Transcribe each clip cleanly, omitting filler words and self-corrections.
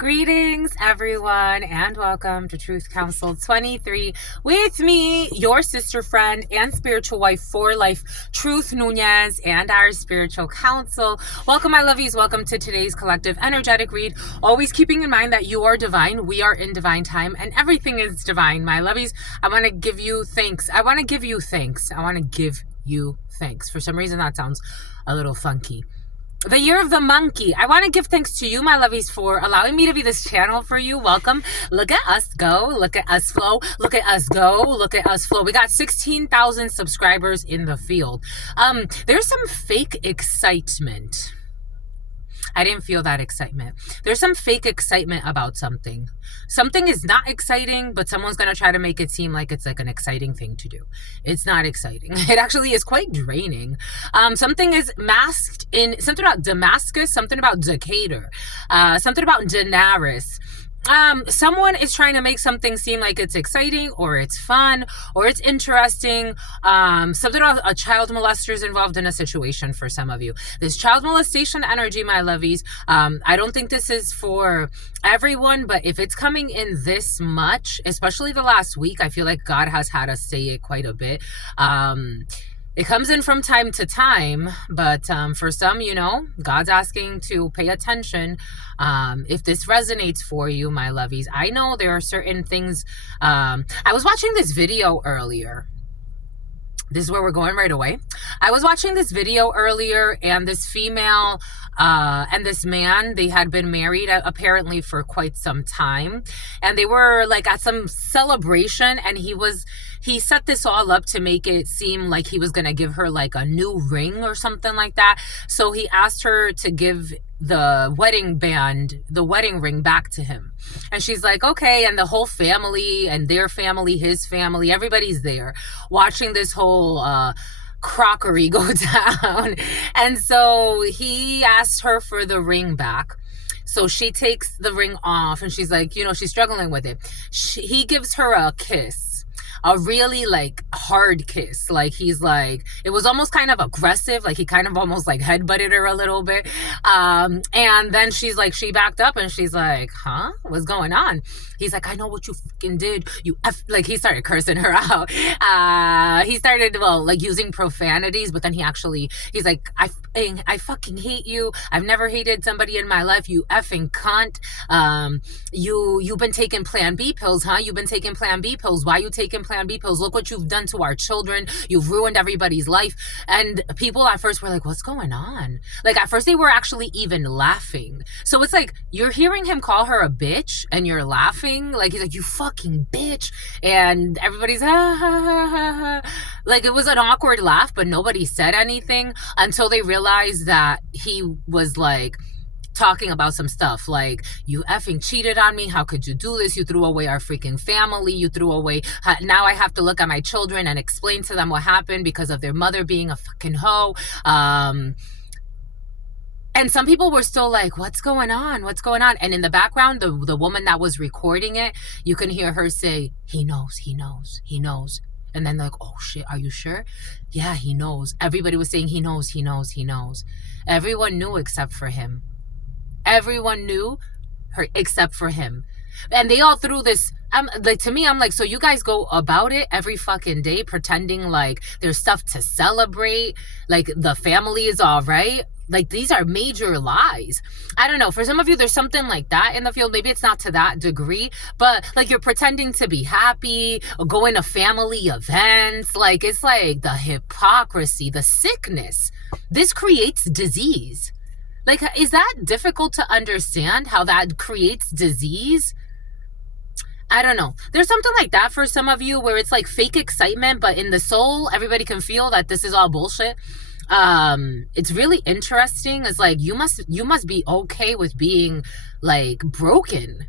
Greetings, everyone, and welcome to Truth Council 23 with me, your sister friend and spiritual wife for life, Truth Nunez, and our spiritual council. Welcome, my lovies. Welcome to today's collective energetic read. Always keeping in mind that you are divine, we are in divine time, and everything is divine, my lovies. I want to give you thanks. I want to give you thanks. For some reason, that sounds a little funky. The year of the monkey. I want to give thanks to you, my lovies, for allowing me to be this channel for you. Welcome. Look at us go. Look at us flow. Look at us go. Look at us flow. We got 16,000 subscribers in the field. There's some fake excitement. I didn't feel that excitement. There's some fake excitement about something. Something is not exciting, but someone's going to try to make it seem like it's like an exciting thing to do. It's not exciting. It actually is quite draining. Something is masked in something about Damascus, something about Decatur, something about Daenerys. Someone is trying to make something seem like it's exciting or it's fun or it's interesting. Something about a child molester is involved in a situation for some of you. This child molestation energy, my lovies, I don't think this is for everyone, but if it's coming in this much, especially the last week, I feel like God has had us say it quite a bit. It comes in from time to time, but for some, God's asking to pay attention. If this resonates for you, my lovies, I know there are certain things. I was watching this video earlier. This is where we're going right away. I was watching this video earlier, and this female and this man, they had been married apparently for quite some time, and they were like at some celebration, and he set this all up to make it seem like he was gonna give her like a new ring or something like that. So he asked her to give the wedding ring back to him, and she's like, okay. And the whole family and their family, his family, everybody's there watching this whole crockery go down. And so he asked her for the ring back. So she takes the ring off, and she's like, she's struggling with it. He gives her a kiss, a really like hard kiss. Like he's like, it was almost kind of aggressive. Like he kind of almost like headbutted her a little bit. And then she's like, she backed up and she's like, huh? What's going on? He's like, I know what you fucking did. Like he started cursing her out. He started, using profanities, but then he's like, I fucking hate you. I've never hated somebody in my life. You effing cunt. You've been taking Plan B pills, huh? You've been taking Plan B pills. Why you taking Plan B pills? Look what you've done to our children. You've ruined everybody's life. And people at first were like, what's going on? Like at first they were actually even laughing. So it's like, you're hearing him call her a bitch and you're laughing. Like he's like, you fucking bitch. And everybody's like, it was an awkward laugh, but nobody said anything until they realized that he was like talking about some stuff like, you effing cheated on me. How could you do this? You threw away our freaking family. You threw away. Now I have to look at my children and explain to them what happened because of their mother being a fucking hoe. And some people were still like, what's going on? What's going on? And in the background, the woman that was recording it, you can hear her say, he knows, he knows, he knows. And then they're like, oh shit, are you sure? Yeah, he knows. Everybody was saying he knows, he knows, he knows. Everyone knew except for him. Everyone knew her except for him. And they all threw this, to me, I'm like, so you guys go about it every fucking day pretending like there's stuff to celebrate, like the family is all right. Like these are major lies. I don't know. For some of you, there's something like that in the field. Maybe it's not to that degree, but like you're pretending to be happy or going to family events. Like it's like the hypocrisy, the sickness. This creates disease. Like, is that difficult to understand how that creates disease? I don't know. There's something like that for some of you where it's like fake excitement, but in the soul, everybody can feel that this is all bullshit. It's really interesting. It's like, you must be okay with being like broken.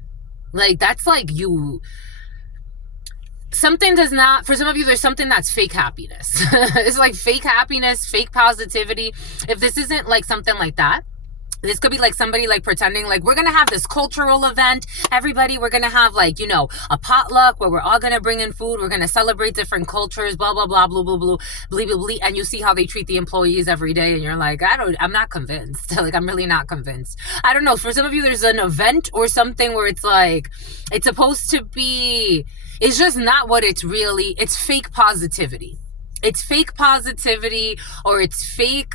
Like that's like something does not, for some of you, there's something that's fake happiness. It's like fake happiness, fake positivity. If this isn't like something like that, This could be like somebody like pretending like we're gonna have this cultural event. Everybody, we're gonna have like, you know, a potluck where we're all gonna bring in food. We're gonna celebrate different cultures, blah, blah, blah, blah, blah, blah, blah, blah, blah. And you see how they treat the employees every day. And you're like, I'm not convinced. Like, I'm really not convinced. I don't know. For some of you, there's an event or something where it's like, it's supposed to be, it's just not what it's really, it's fake positivity. It's fake positivity, or it's fake,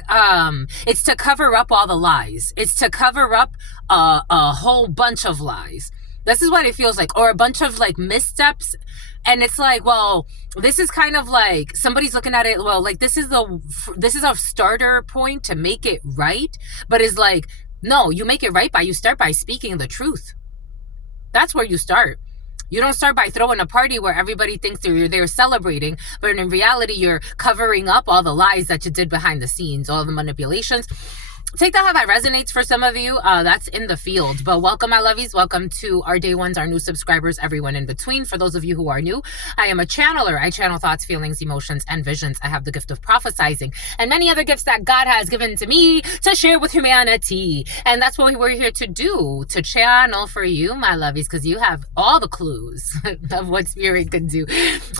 it's to cover up all the lies. It's to cover up a whole bunch of lies. This is what it feels like, or a bunch of like missteps. And it's like, well, this is kind of like somebody's looking at it, well, like this is a starter point to make it right. But it's like, no, you make it right you start by speaking the truth. That's where you start. You don't start by throwing a party where everybody thinks they're celebrating, but in reality, you're covering up all the lies that you did behind the scenes, all the manipulations. Take that how that resonates for some of you. That's in the field. But welcome, my lovies. Welcome to our day ones, our new subscribers, everyone in between. For those of you who are new, I am a channeler. I channel thoughts, feelings, emotions, and visions. I have the gift of prophesizing and many other gifts that God has given to me to share with humanity. And that's what we're here to do, to channel for you, my lovies, because you have all the clues of what spirit can do.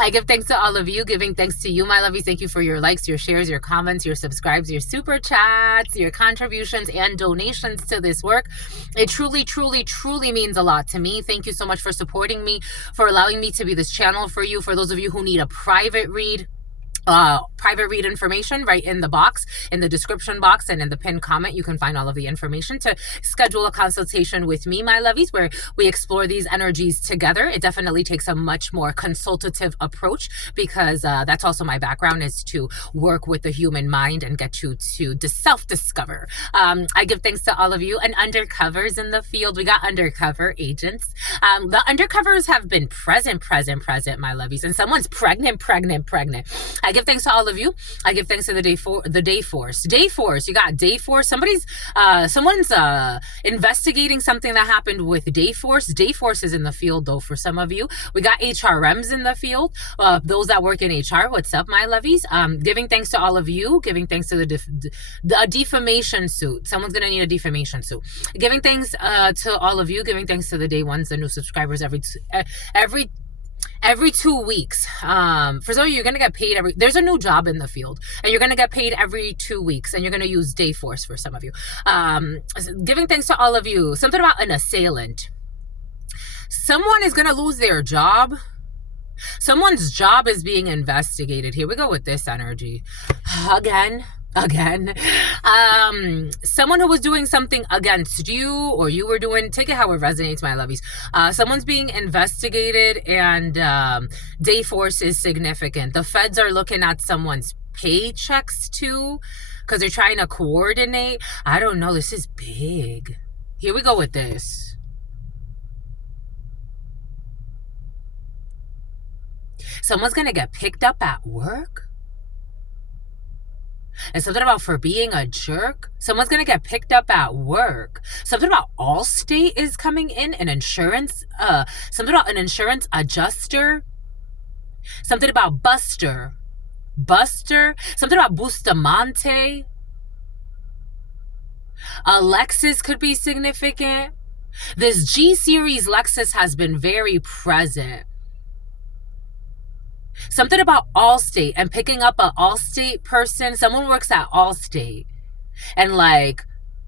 I give thanks to all of you, giving thanks to you, my lovies. Thank you for your likes, your shares, your comments, your subscribes, your super chats, your contributions and donations to this work. It truly, truly, truly means a lot to me. Thank you so much for supporting me, for allowing me to be this channel for you. For those of you who need a private read information, right in the box, in the description box, and in the pinned comment, you can find all of the information to schedule a consultation with me, my lovies, where we explore these energies together. It definitely takes a much more consultative approach, because that's also my background, is to work with the human mind and get you to self-discover. I give thanks to all of you. And undercovers in the field, we got undercover agents. The undercovers have been present, my lovies, and someone's pregnant. I give thanks to all of you. I give thanks to the day force. You got day force. Someone's investigating something that happened with day force. Day force is in the field, though, for some of you. We got HRMs in the field. Those that work in HR, what's up, my lovies? Giving thanks to all of you. Giving thanks to the defamation suit. Someone's gonna need a defamation suit. Giving thanks to all of you. Giving thanks to the day ones, the new subscribers every 2 weeks. For some of you, you're gonna get paid there's a new job in the field, and you're gonna get paid every 2 weeks, and you're gonna use day force for some of you. Giving thanks to all of you. Something about an assailant. Someone is gonna lose their job. Someone's job is being investigated. Here we go with this energy. Again. Someone who was doing something against you, or you were doing, take it how it resonates, my lovies. Someone's being investigated, and day force is significant. The feds are looking at someone's paychecks too, because they're trying to coordinate. I don't know, this is big. Here we go with this. Someone's gonna get picked up at work. And something about for being a jerk. Someone's going to get picked up at work. Something about Allstate is coming in, an insurance, something about an insurance adjuster. Something about Buster. Something about Bustamante. A Lexus could be significant. This G-Series Lexus has been very present. Something about Allstate and picking up an Allstate person. Someone works at Allstate and like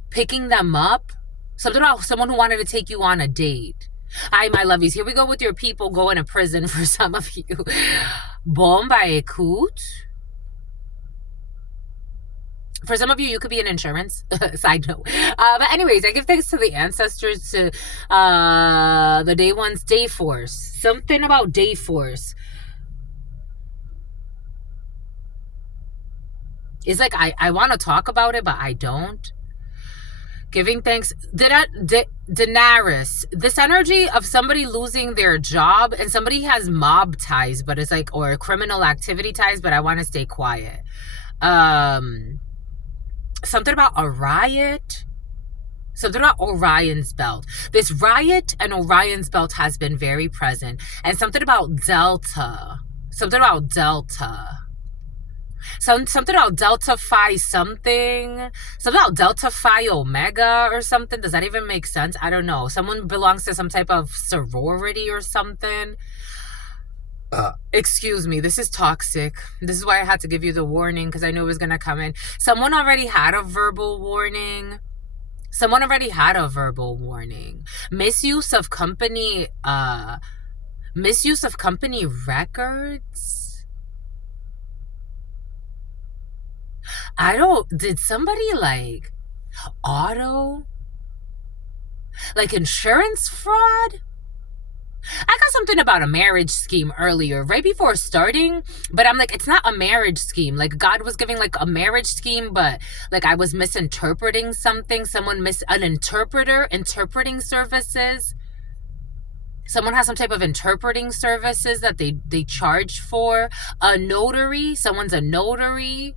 picking them up. Something about someone who wanted to take you on a date. Hi, my lovies. Here we go with your people going to prison for some of you. Bomba écoute. For some of you, you could be in insurance. Side note. But anyways, I give thanks to the ancestors, to the day ones, day force. Something about day force. It's like, I want to talk about it, but I don't. Giving thanks. Daenerys. This energy of somebody losing their job, and somebody has mob ties, but it's like, or criminal activity ties, but I want to stay quiet. Something about a riot. Something about Orion's belt. This riot and Orion's belt has been very present. And something about Delta. Something about Delta. Something about Delta Phi something. Something about Delta Phi Omega or something. Does that even make sense? I don't know. Someone belongs to some type of sorority or something. Excuse me, this is toxic. This is why I had to give you the warning, because I knew it was going to come in. Someone already had a verbal warning. Misuse of company records. Did somebody like insurance fraud? I got something about a marriage scheme earlier, right before starting, but I'm like, it's not a marriage scheme. Like, God was giving like a marriage scheme, but like I was misinterpreting something. An interpreter, interpreting services. Someone has some type of interpreting services that they charge for. A notary, someone's a notary.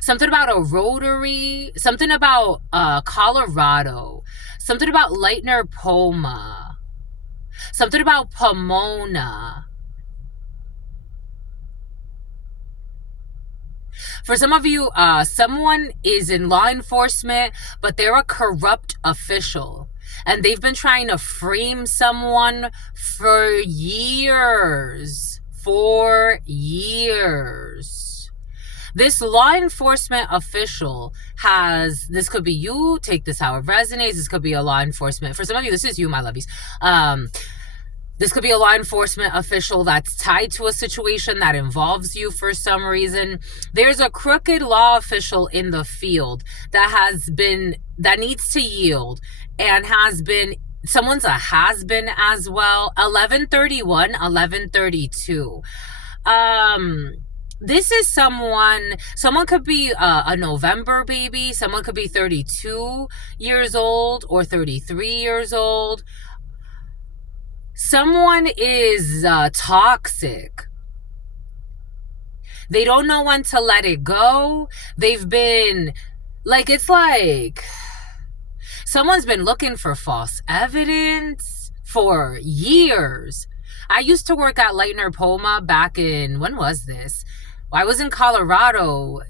Something about a rotary, something about Colorado, something about Leitner Poma. Something about Pomona. For some of you, someone is in law enforcement, but they're a corrupt official. And they've been trying to frame someone for years. This law enforcement official this could be you, take this how it resonates. This could be a law enforcement. For some of you, this is you, my lovies. This could be a law enforcement official that's tied to a situation that involves you for some reason. There's a crooked law official in the field that needs to yield and someone's a has-been as well. 1131, 1132. This is someone could be a November baby. Someone could be 32 years old or 33 years old. Someone is toxic. They don't know when to let it go. They've been someone's been looking for false evidence for years. I used to work at Leitner Poma back in, when was this? I was in Colorado.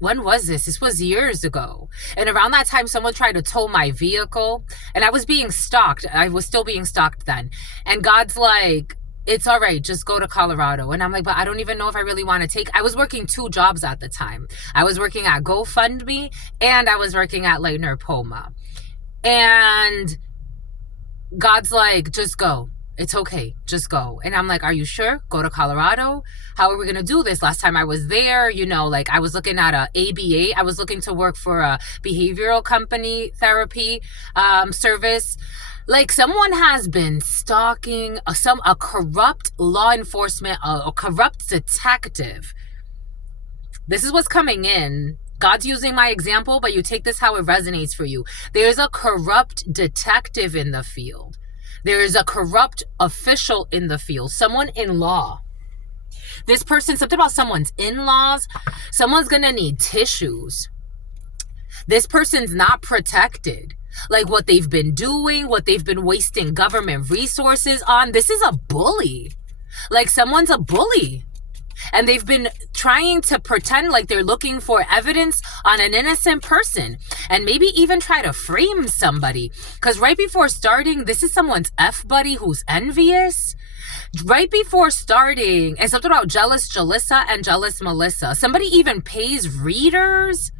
When was this? This was years ago. And around that time, someone tried to tow my vehicle. And I was being stalked. I was still being stalked then. And God's like, it's all right. Just go to Colorado. And I'm like, but I don't even know if I really want to take. I was working 2 jobs at the time. I was working at GoFundMe and I was working at Leitner Poma. And God's like, just go. It's okay. Just go. And I'm like, are you sure? Go to Colorado? How are we going to do this? Last time I was there, I was looking at a ABA. I was looking to work for a behavioral company therapy service. Like, someone has been stalking a corrupt law enforcement, a corrupt detective. This is what's coming in. God's using my example, but you take this how it resonates for you. There's a corrupt detective in the field. There is a corrupt official in the field, someone in law. This person, something about someone's in-laws, someone's going to need tissues. This person's not protected. Like, what they've been doing, what they've been wasting government resources on. This is a bully. Like, someone's a bully. And they've been trying to pretend like they're looking for evidence on an innocent person and maybe even try to frame somebody. Because right before starting, this is someone's F-buddy who's envious. Right before starting, and something about jealous Jalissa and jealous Melissa. Somebody even pays readers.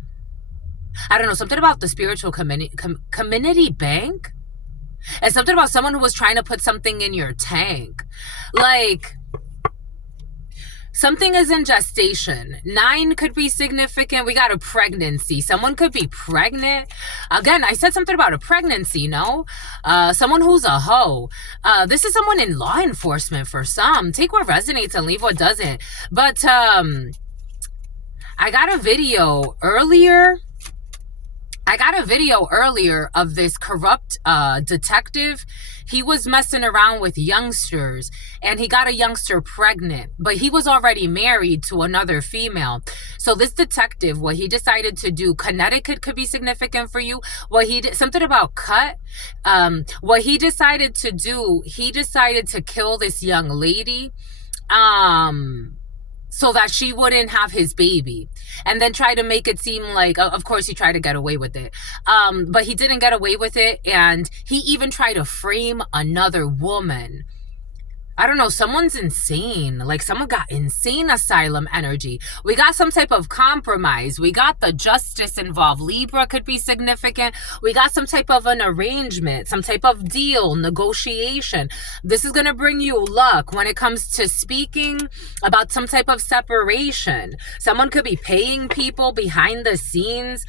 I don't know, something about the spiritual community bank. And something about someone who was trying to put something in your tank. Like, something is in gestation. 9 could be significant. We got a pregnancy. Someone could be pregnant. Again, I said something about a pregnancy, no? Someone who's a hoe. This is someone in law enforcement for some. Take what resonates and leave what doesn't. But I got a video earlier. Of this corrupt detective. He was messing around with youngsters and he got a youngster pregnant, but he was already married to another female. So this detective, what he decided to do, Connecticut could be significant for you. Something about cut. What he decided to do, he decided to kill this young lady. so that she wouldn't have his baby, and then try to make it seem like, of course he tried to get away with it, but he didn't get away with it, and he even tried to frame another woman. I don't know, someone's insane. Like, someone got insane asylum energy. We got some type of compromise. We got the justice involved. Libra could be significant. We got some type of an arrangement, some type of deal, negotiation. This is going to bring you luck when it comes to speaking about some type of separation. Someone could be paying people behind the scenes.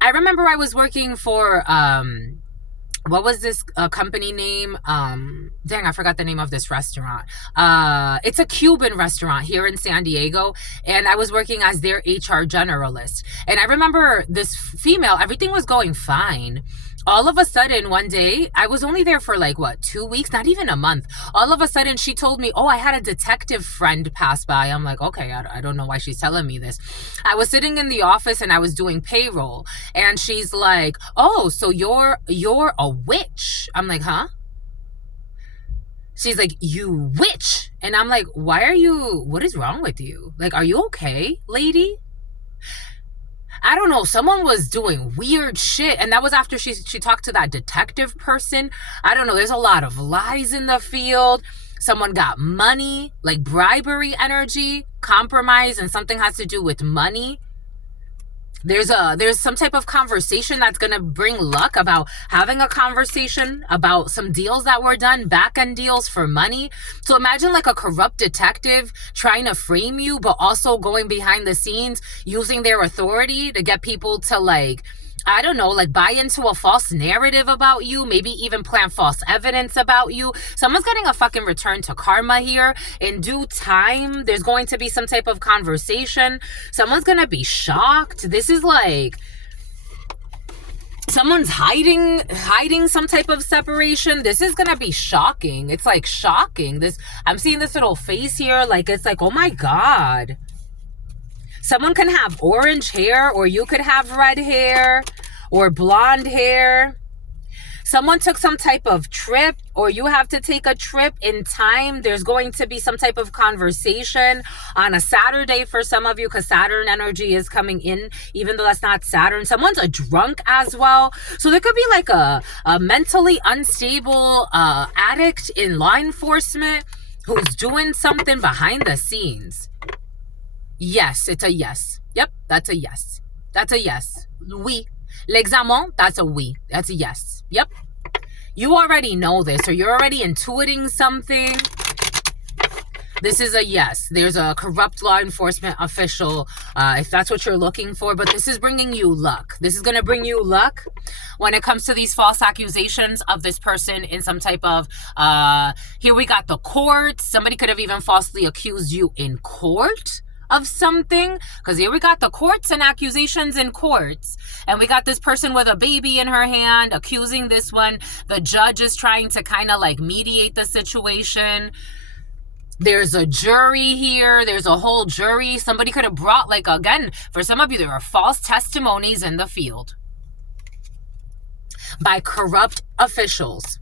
I remember I was working for, what was this company name? Dang, I forgot the name of this restaurant. It's a Cuban restaurant here in San Diego, and I was working as their HR generalist. And I remember this female, everything was going fine. All of a sudden, one day, I was only there for like, 2 weeks? Not even a month. All of a sudden, she told me, oh, I had a detective friend pass by. I'm like, okay, I don't know why she's telling me this. I was sitting in the office and I was doing payroll. And she's like, oh, so you're a witch. I'm like, huh? She's like, you witch. And I'm like, what is wrong with you? Like, are you okay, lady? I don't know, someone was doing weird shit, and that was after she talked to that detective person. I don't know, there's a lot of lies in the field. Someone got money, like bribery energy, compromise, and something has to do with money. There's some type of conversation that's going to bring luck, about having a conversation about some deals that were done, back-end deals for money. So imagine like a corrupt detective trying to frame you, but also going behind the scenes, using their authority to get people to, like, I don't know, like buy into a false narrative about you, maybe even plant false evidence about you. Someone's getting a fucking return to karma here. In due time, there's going to be some type of conversation. Someone's going to be shocked. This is like someone's hiding some type of separation. This is going to be shocking. It's like shocking. I'm seeing this little face here. Like, it's like, oh my God. Someone can have orange hair, or you could have red hair or blonde hair. Someone took some type of trip, or you have to take a trip in time. There's going to be some type of conversation on a Saturday for some of you, because Saturn energy is coming in, even though that's not Saturn. Someone's a drunk as well. So there could be like a mentally unstable addict in law enforcement who's doing something behind the scenes. Yes, it's a yes. Yep, that's a yes. That's a yes. Oui. L'examen, that's a oui. That's a yes. Yep. You already know this, or you're already intuiting something. This is a yes. There's a corrupt law enforcement official, if that's what you're looking for. But this is bringing you luck. This is going to bring you luck when it comes to these false accusations of this person in some type of, here we got the court. Somebody could have even falsely accused you in court of something, because here we got the courts and accusations in courts, and we got this person with a baby in her hand accusing this one. The judge is trying to kind of like mediate the situation. There's a jury here. There's a whole jury. Somebody could have brought, like, again, for some of you, there are false testimonies in the field by corrupt officials.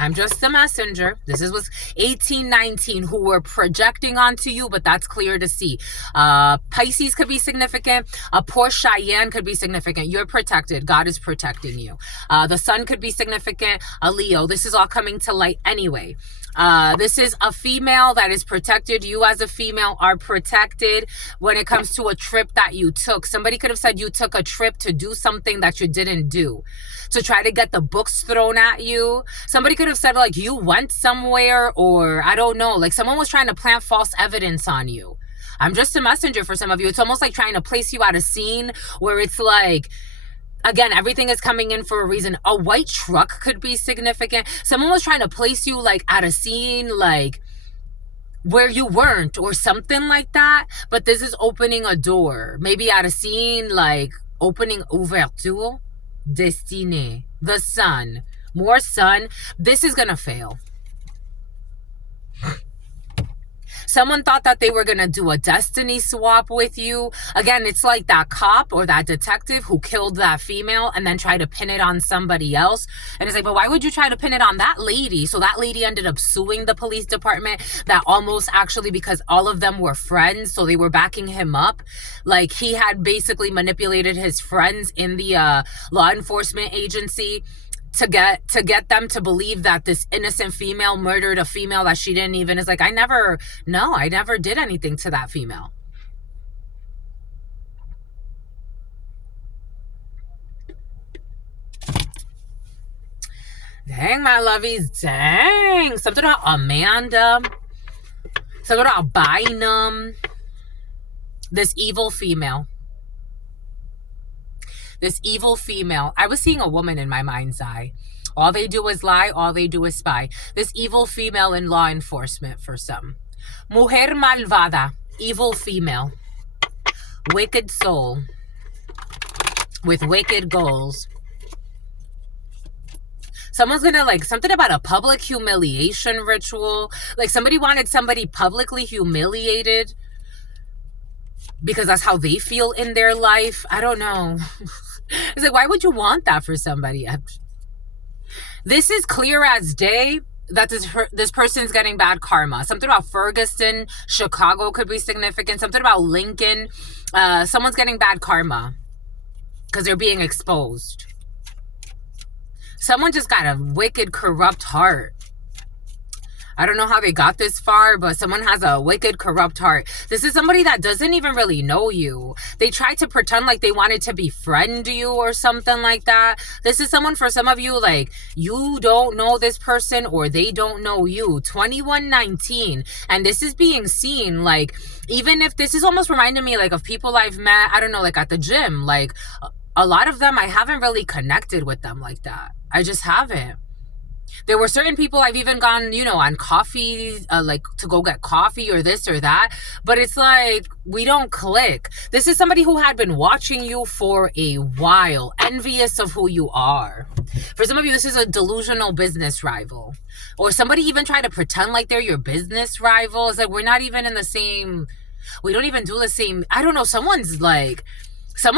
I'm just the messenger. This is what's 1819 who were projecting onto you, but that's clear to see. Pisces could be significant. A poor Cheyenne could be significant. You're protected. God is protecting you. The sun could be significant. A Leo. This is all coming to light anyway. This is a female that is protected. You as a female are protected when it comes to a trip that you took. Somebody could have said you took a trip to do something that you didn't do, to try to get the books thrown at you. Somebody could have said like you went somewhere, or I don't know, like someone was trying to plant false evidence on you. I'm just a messenger for some of you. It's almost like trying to place you at a scene where it's like, again, everything is coming in for a reason. A white truck could be significant. Someone was trying to place you like at a scene, like where you weren't, or something like that. But this is opening a door. Maybe at a scene, like opening ouverture, destinée, the sun, more sun. This is going to fail. Someone thought that they were going to do a destiny swap with you. Again, it's like that cop or that detective who killed that female and then tried to pin it on somebody else. And it's like, but why would you try to pin it on that lady? So that lady ended up suing the police department, that almost actually, because all of them were friends, so they were backing him up. Like, he had basically manipulated his friends in the law enforcement agency to get them to believe that this innocent female murdered a female that she didn't even. Is like, I never did anything to that female. Dang, my lovies, dang. Something about Amanda, something about Bynum, this evil female. This evil female. I was seeing a woman in my mind's eye. All they do is lie. All they do is spy. This evil female in law enforcement for some. Mujer malvada. Evil female. Wicked soul. With wicked goals. Someone's gonna, like, something about a public humiliation ritual. Like, somebody wanted somebody publicly humiliated because that's how they feel in their life. I don't know. It's like, why would you want that for somebody? This is clear as day that this person's getting bad karma. Something about Ferguson, Chicago could be significant. Something about Lincoln. Someone's getting bad karma because they're being exposed. Someone just got a wicked, corrupt heart. I don't know how they got this far, but someone has a wicked, corrupt heart. This is somebody that doesn't even really know you. They tried to pretend like they wanted to befriend you or something like that. This is someone, for some of you, like, you don't know this person or they don't know you. 2119. And this is being seen, like, even if this is almost reminding me, like, of people I've met, I don't know, like at the gym. Like, a lot of them, I haven't really connected with them like that. I just haven't. There were certain people I've even gone, on coffee, like to go get coffee or this or that. But it's like, we don't click. This is somebody who had been watching you for a while, envious of who you are. For some of you, this is a delusional business rival. Or somebody even try to pretend like they're your business rival. It's like, we're not even in the same, we don't even do the same. I don't know. Someone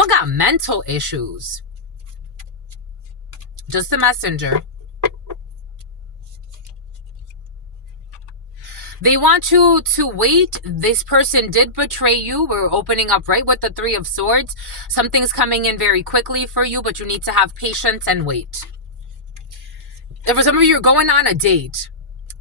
got mental issues. Just the messenger. They want you to wait. This person did betray you. We're opening up right with the Three of Swords. Something's coming in very quickly for you, but you need to have patience and wait. And for some of you, you're going on a date.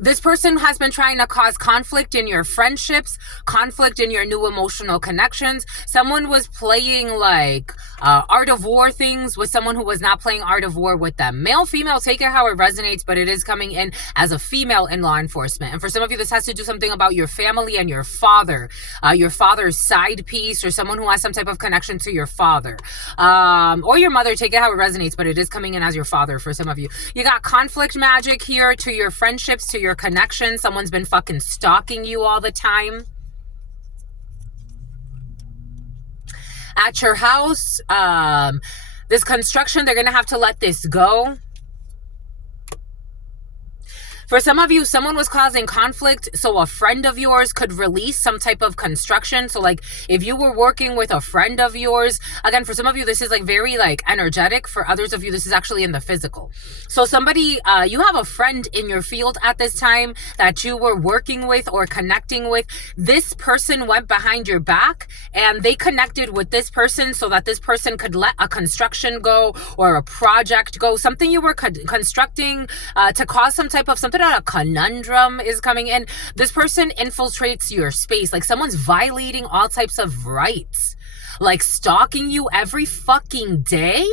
This person has been trying to cause conflict in your friendships, conflict in your new emotional connections. Someone was playing like Art of War things with someone who was not playing Art of War with them. Male, female, take it how it resonates, but it is coming in as a female in law enforcement. And for some of you, this has to do something about your family and your father's side piece, or someone who has some type of connection to your father. Or your mother, take it how it resonates, but it is coming in as your father for some of you. You got conflict magic here to your friendships, to your connection. Someone's been fucking stalking you all the time. At your house, this construction, they're gonna have to let this go. For some of you, someone was causing conflict, so a friend of yours could release some type of construction. So like if you were working with a friend of yours, again, for some of you, this is like very like energetic. For others of you, this is actually in the physical. So somebody, you have a friend in your field at this time that you were working with or connecting with. This person went behind your back and they connected with this person so that this person could let a construction go or a project go. Something you were constructing to cause some type of something. A conundrum is coming in. This person infiltrates your space. Like someone's violating all types of rights, like stalking you every fucking day.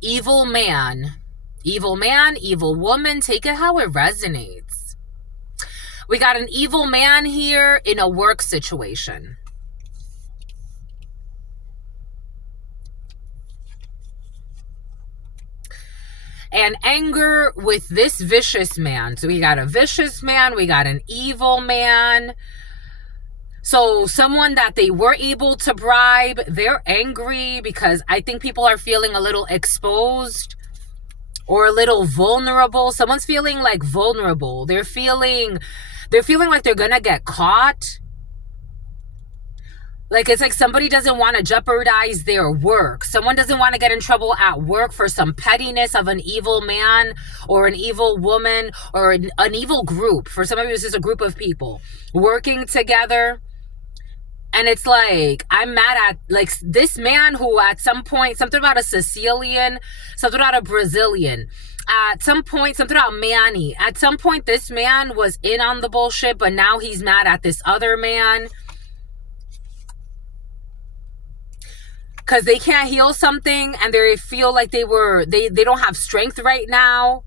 Evil man, evil woman, take it how it resonates. We got an evil man here in a work situation. And anger with this vicious man. So we got a vicious man, we got an evil man. So someone that they were able to bribe, they're angry because I think people are feeling a little exposed. or a little vulnerable. Someone's feeling like vulnerable. They're feeling like they're gonna get caught. Like, it's like somebody doesn't want to jeopardize their work. Someone doesn't want to get in trouble at work for some pettiness of an evil man or an evil woman or an evil group. For some of you, it's just a group of people working together. And it's like, I'm mad at, like, this man who at some point, something about a Sicilian, something about a Brazilian, at some point, something about Manny. At some point, this man was in on the bullshit, but now he's mad at this other man because they can't heal something, and they feel like they don't have strength right now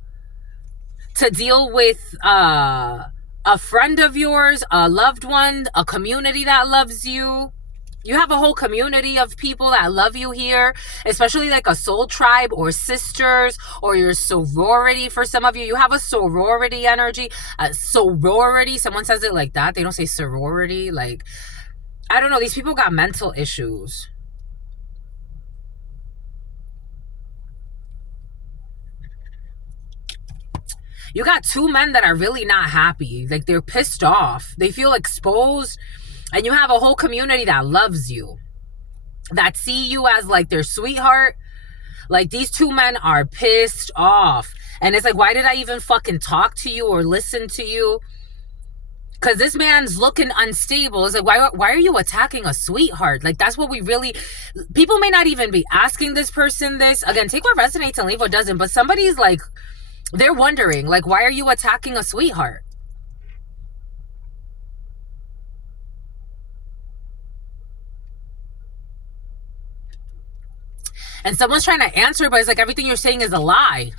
to deal with a friend of yours, a loved one, a community that loves you. You have a whole community of people that love you here, especially like a soul tribe or sisters or your sorority. For some of you, you have a sorority energy. Sorority, someone says it like that. They don't say sorority. Like, I don't know. These people got mental issues. You got two men that are really not happy. Like, they're pissed off. They feel exposed. And you have a whole community that loves you, that see you as like their sweetheart. Like, these two men are pissed off. And it's like, why did I even fucking talk to you or listen to you? Because this man's looking unstable. It's like, why are you attacking a sweetheart? Like, that's what we really... People may not even be asking this person this. Again, take what resonates and leave what doesn't. But somebody's like... They're wondering, like, why are you attacking a sweetheart? And someone's trying to answer, but it's like, everything you're saying is a lie.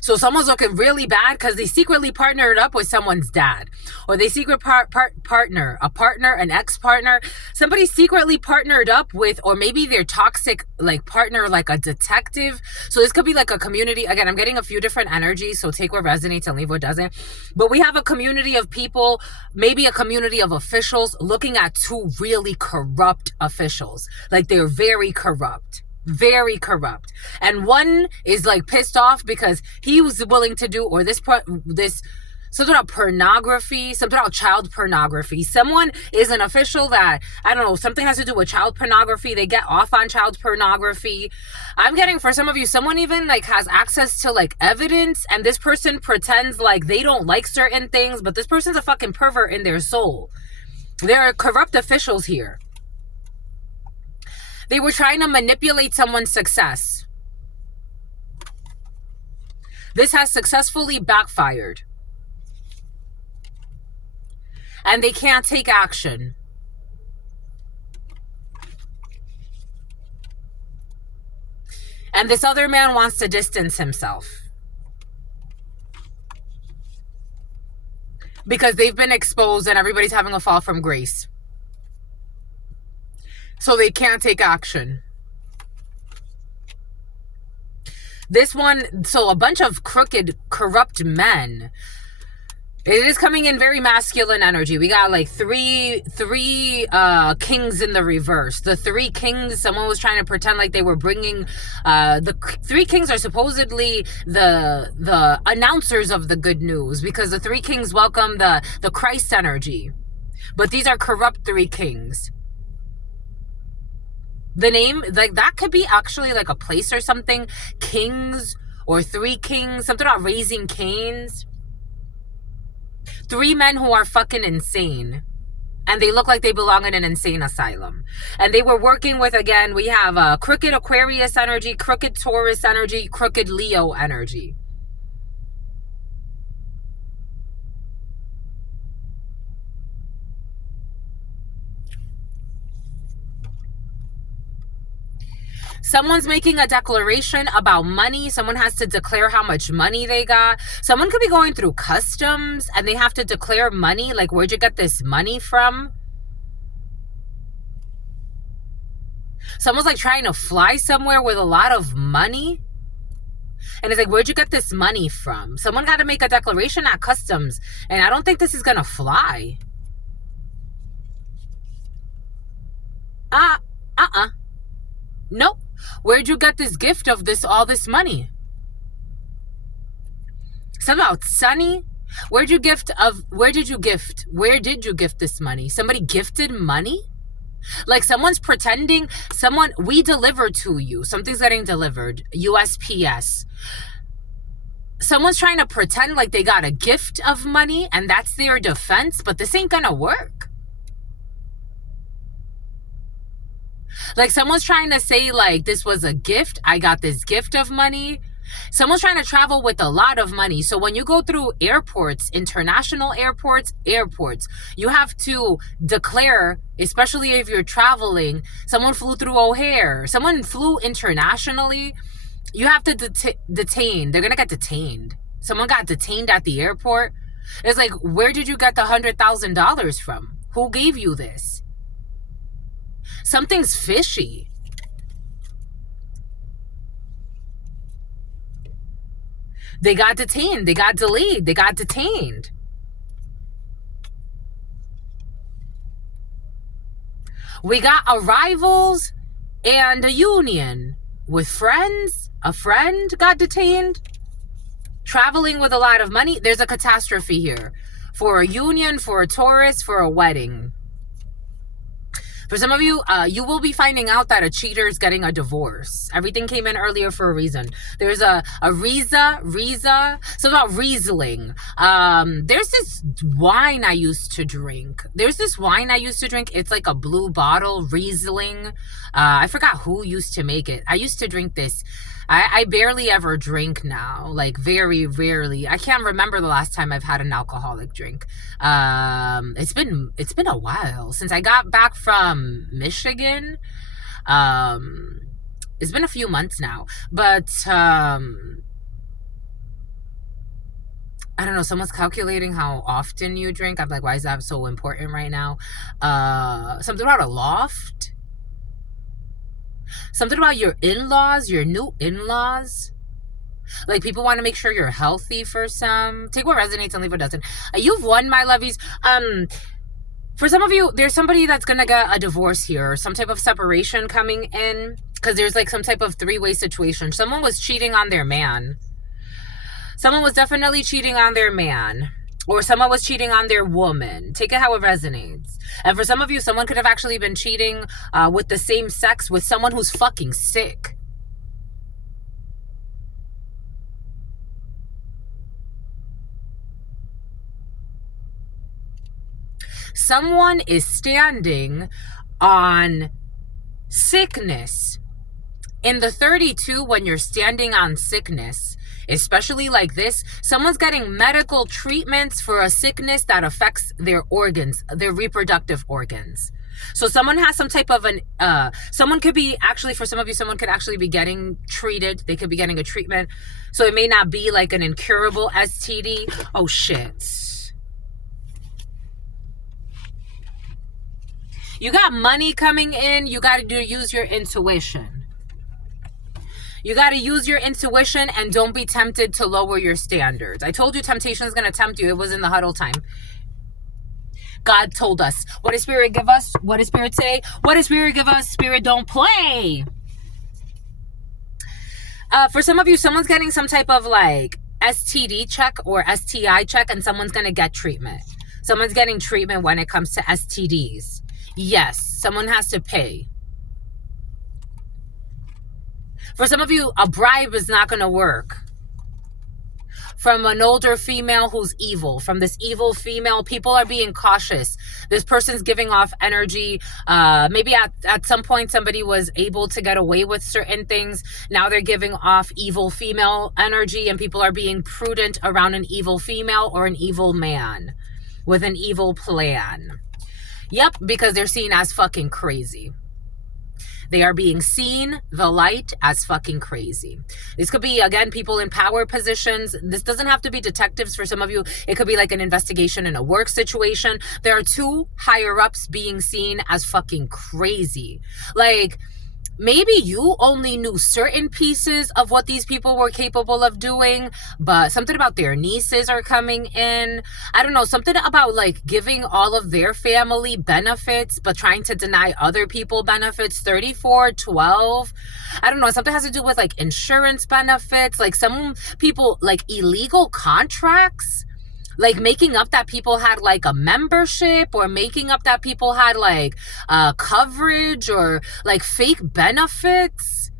So someone's looking really bad because they secretly partnered up with someone's dad. Or they secret partner, an ex-partner. Somebody secretly partnered up with, or maybe their toxic like partner, like a detective. So this could be like a community. Again, I'm getting a few different energies. So take what resonates and leave what doesn't. But we have a community of people, maybe a community of officials looking at two really corrupt officials. Like, they're very corrupt. Very corrupt. And one is like pissed off because he was willing to do, or this something about pornography, something about child pornography. Someone is an official that, I don't know, something has to do with child pornography. They get off on child pornography. I'm getting, for some of you, someone even like has access to like evidence, and this person pretends like they don't like certain things, but this person's a fucking pervert in their soul. There are corrupt officials here. They were trying to manipulate someone's success. This has successfully backfired. And they can't take action. And this other man wants to distance himself. Because they've been exposed and everybody's having a fall from grace. So they can't take action. This one, so a bunch of crooked, corrupt men. It is coming in very masculine energy. We got like three kings in the reverse. The three kings, someone was trying to pretend like they were bringing, the three kings are supposedly the announcers of the good news, because the three kings welcome the Christ energy. But these are corrupt three kings. The name, like, that could be actually like a place or something. Kings or three kings. Something about raising canes. Three men who are fucking insane. And they look like they belong in an insane asylum. And they were working with, again, we have crooked Aquarius energy, crooked Taurus energy, crooked Leo energy. Someone's making a declaration about money. Someone has to declare how much money they got. Someone could be going through customs and they have to declare money. Like, where'd you get this money from? Someone's like trying to fly somewhere with a lot of money. And it's like, where'd you get this money from? Someone got to make a declaration at customs. And I don't think this is going to fly. Nope. Where'd you get this gift of all this money? Something about Sunny. Where did you gift this money? Somebody gifted money? Like someone's pretending, we deliver to you. Something's getting delivered. USPS. Someone's trying to pretend like they got a gift of money and that's their defense, but this ain't gonna work. Like someone's trying to say like this was a gift. I got this gift of money. Someone's trying to travel with a lot of money. So when you go through airports, international airports, you have to declare, especially if you're traveling, someone flew through O'Hare, someone flew internationally, you have to detain. They're going to get detained. Someone got detained at the airport. It's like, where did you get the $100,000 from? Who gave you this? Something's fishy. They got detained. They got delayed. They got detained. We got arrivals and a union with friends. A friend got detained. Traveling with a lot of money. There's a catastrophe here. For a union, for a tourist, for a wedding. For some of you, you will be finding out that a cheater is getting a divorce. Everything came in earlier for a reason. There's a Riza, so about Riesling. There's this wine I used to drink. It's like a blue bottle, Riesling. I forgot who used to make it. I used to drink this. I barely ever drink now, like very rarely. I can't remember the last time I've had an alcoholic drink. It's been a while since I got back from Michigan. It's been a few months now, but I don't know. Someone's calculating how often you drink. I'm like, why is that so important right now? Something about a loft. Something about your in-laws, your new in-laws. Like, people want to make sure you're healthy for some. Take what resonates and leave what doesn't. You've won, my lovies. For some of you, there's somebody that's going to get a divorce here, or some type of separation coming in, because there's like some type of three-way situation. Someone was cheating on their man. Someone was definitely cheating on their man. Or someone was cheating on their woman. Take it how it resonates. And for some of you, someone could have actually been cheating with the same sex with someone who's fucking sick. Someone is standing on sickness. In the 32, when you're standing on sickness, especially like this, someone's getting medical treatments for a sickness that affects their organs, their reproductive organs. So someone has some type of someone could be, actually for some of you, someone could actually be getting treated. They could be getting a treatment. So it may not be like an incurable STD. Oh shit. You got money coming in. You got to use your intuition. You got to use your intuition and don't be tempted to lower your standards. I told you temptation is going to tempt you. It was in the huddle time. God told us. What does Spirit give us? What does Spirit say? What does Spirit give us? Spirit don't play. For some of you, someone's getting some type of like STD check or STI check, and someone's going to get treatment. Someone's getting treatment when it comes to STDs. Yes, someone has to pay. For some of you, a bribe is not going to work. From an older female who's evil. From this evil female, people are being cautious. This person's giving off energy. Maybe at some point somebody was able to get away with certain things. Now they're giving off evil female energy, and people are being prudent around an evil female or an evil man with an evil plan. Yep, because they're seen as fucking crazy. They are being seen, the light, as fucking crazy. This could be, again, people in power positions. This doesn't have to be detectives for some of you. It could be like an investigation in a work situation. There are two higher ups being seen as fucking crazy. Like, maybe you only knew certain pieces of what these people were capable of doing, but something about their nieces are coming in. I don't know, something about like giving all of their family benefits, but trying to deny other people benefits. 3412. I don't know, something has to do with like insurance benefits, like some people like illegal contracts, like making up that people had like a membership, or making up that people had like coverage or like fake benefits,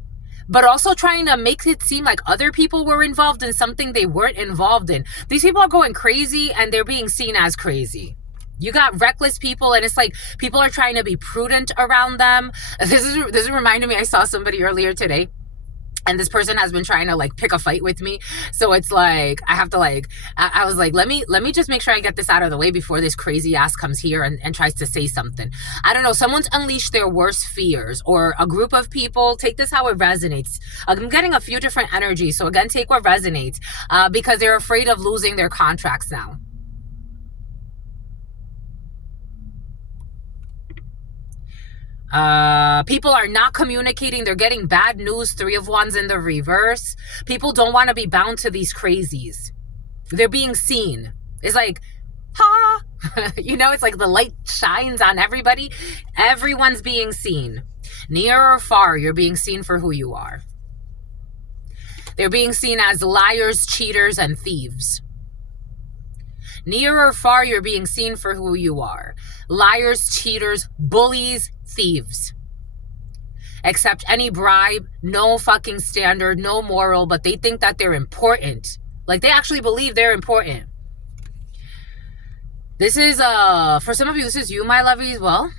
but also trying to make it seem like other people were involved in something they weren't involved in. These people are going crazy and they're being seen as crazy. You got reckless people, and it's like people are trying to be prudent around them. This is reminding me, I saw somebody earlier today, and this person has been trying to like pick a fight with me. So it's like, I have to like, I was like, let me just make sure I get this out of the way before this crazy ass comes here and tries to say something. I don't know. Someone's unleashed their worst fears, or a group of people. Take this how it resonates. I'm getting a few different energies. So again, take what resonates, because they're afraid of losing their contracts now. People are not communicating. They're getting bad news. 3 of Wands in the reverse. People don't want to be bound to these crazies. They're being seen. It's like, ha! You know, it's like the light shines on everybody. Everyone's being seen. Near or far, you're being seen for who you are. They're being seen as liars, cheaters, and thieves. Near or far, you're being seen for who you are. Liars, cheaters, bullies, thieves. Accept any bribe, no fucking standard, no moral, but they think that they're important. Like, they actually believe they're important. This is, for some of you, this is you, my lovies. Well,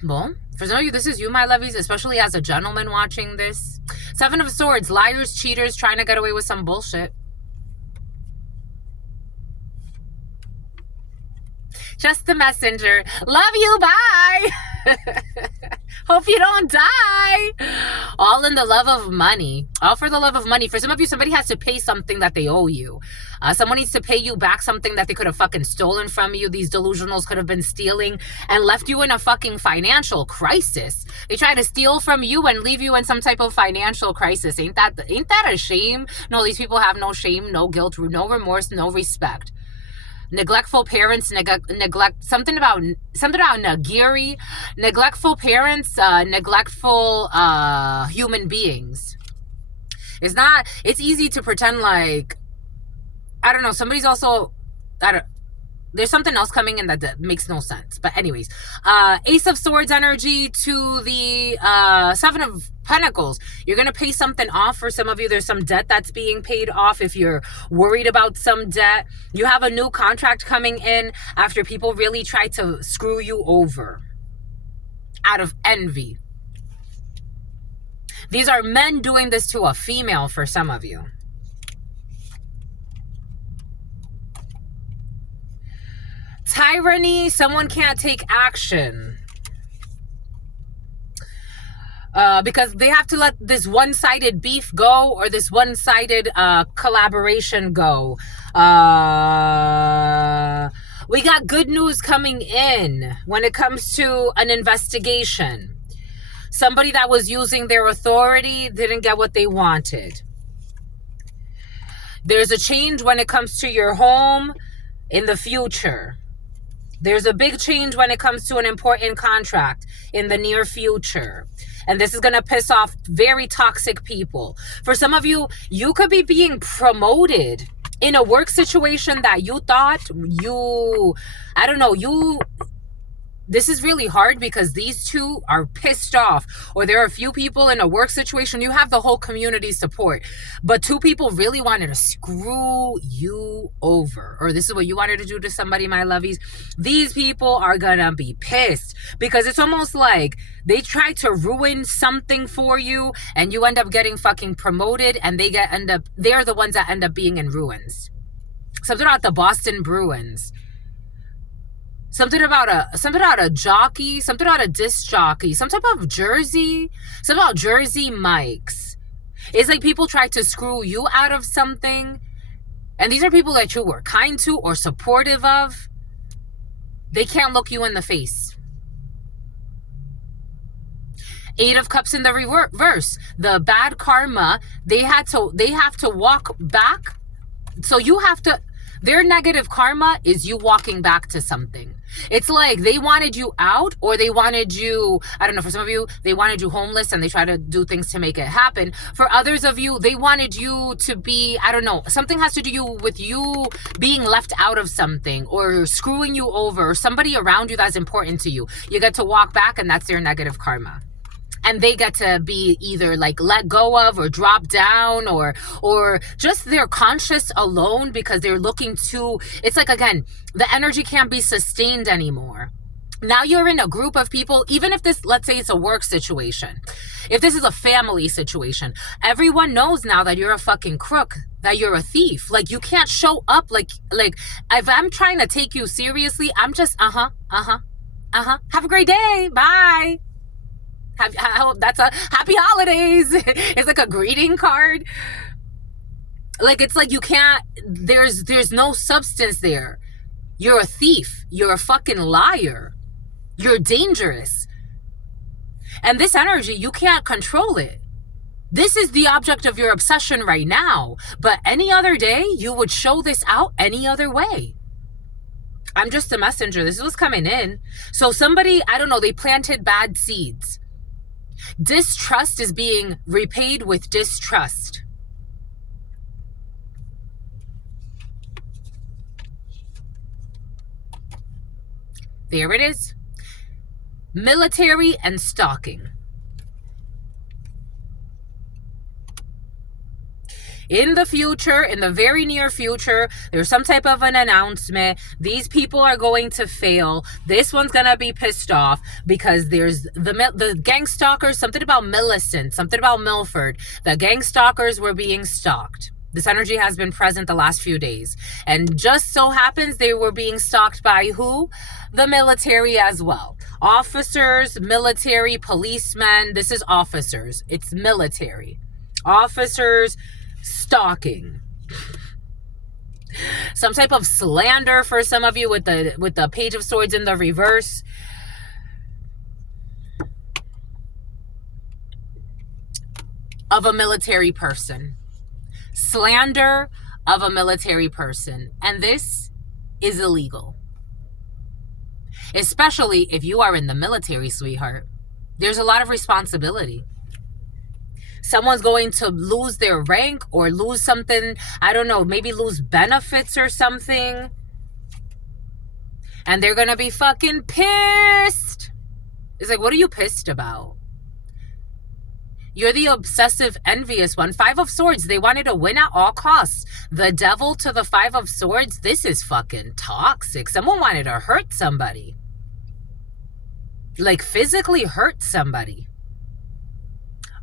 for some of you, this is you, my lovies, especially as a gentleman watching this. 7 of Swords, liars, cheaters, trying to get away with some bullshit. Just the messenger. Love you, bye. Hope you don't die. All in the love of money. All for the love of money. For some of you, somebody has to pay something that they owe you. Someone needs to pay you back something that they could have fucking stolen from you. These delusionals could have been stealing and left you in a fucking financial crisis. They try to steal from you and leave you in some type of financial crisis. Ain't that a shame? No, these people have no shame, no guilt, no remorse, no respect. Neglectful parents, neglect, something about Nagiri, neglectful parents, neglectful human beings. It's easy to pretend like, I don't know, somebody's also, there's something else coming in that makes no sense. But anyways, Ace of Swords energy to the 7 of Pentacles. You're going to pay something off. For some of you, there's some debt that's being paid off. If you're worried about some debt, you have a new contract coming in after people really try to screw you over out of envy. These are men doing this to a female for some of you. Tyranny, someone can't take action. Because they have to let this one-sided beef go, or this one-sided collaboration go. We got good news coming in when it comes to an investigation. Somebody that was using their authority didn't get what they wanted. There's a change when it comes to your home in the future. There's a big change when it comes to an important contract in the near future. And this is going to piss off very toxic people. For some of you, you could be being promoted in a work situation that you thought this is really hard because these two are pissed off, or there are a few people in a work situation. You have the whole community support, but 2 people really wanted to screw you over, or this is what you wanted to do to somebody, my lovies. These people are gonna be pissed because it's almost like they try to ruin something for you and you end up getting fucking promoted, and they're the ones that end up being in ruins. Something about the Boston Bruins. Something about a jockey, something about a disc jockey, some type of jersey, something about Jersey Mike's. It's like people try to screw you out of something, and these are people that you were kind to or supportive of. They can't look you in the face. Eight of Cups in the reverse. The bad karma, they have to walk back. So you have to, their negative karma is you walking back to something. It's like they wanted you out, or they wanted you, I don't know, for some of you, they wanted you homeless and they try to do things to make it happen. For others of you, they wanted you to be, I don't know, something has to do with you being left out of something or screwing you over, or somebody around you that's important to you. You get to walk back, and that's their negative karma. And they get to be either like let go of or drop down, or just their conscious alone, because they're looking to, it's like, again, the energy can't be sustained anymore. Now you're in a group of people, even if this, let's say it's a work situation, if this is a family situation, everyone knows now that you're a fucking crook, that you're a thief. Like, you can't show up like if I'm trying to take you seriously, I'm just have a great day, bye. That's a happy holidays. It's like a greeting card. Like, it's like you can't, there's no substance there. You're a thief. You're a fucking liar. You're dangerous. And this energy, you can't control it. This is the object of your obsession right now. But any other day, you would show this out any other way. I'm just a messenger. This is what's coming in. So somebody, I don't know, they planted bad seeds. Distrust is being repaid with distrust. There it is. Military and stalking. In the future, in the very near future, there's some type of an announcement. These people are going to fail. This one's going to be pissed off because there's the gang stalkers, something about Millicent, something about Milford. The gang stalkers were being stalked. This energy has been present the last few days. And just so happens they were being stalked by who? The military as well. Officers, military, policemen. This is officers. It's military. Officers stalking. Some type of slander for some of you with the Page of Swords in the reverse. Of a military person. Slander of a military person. And this is illegal. Especially if you are in the military, sweetheart. There's a lot of responsibility. Someone's going to lose their rank or lose something, I don't know, maybe lose benefits or something. And they're going to be fucking pissed. It's like, what are you pissed about? You're the obsessive, envious one. Five of Swords, they wanted to win at all costs. The Devil to the Five of Swords, this is fucking toxic. Someone wanted to hurt somebody. Like, physically hurt somebody.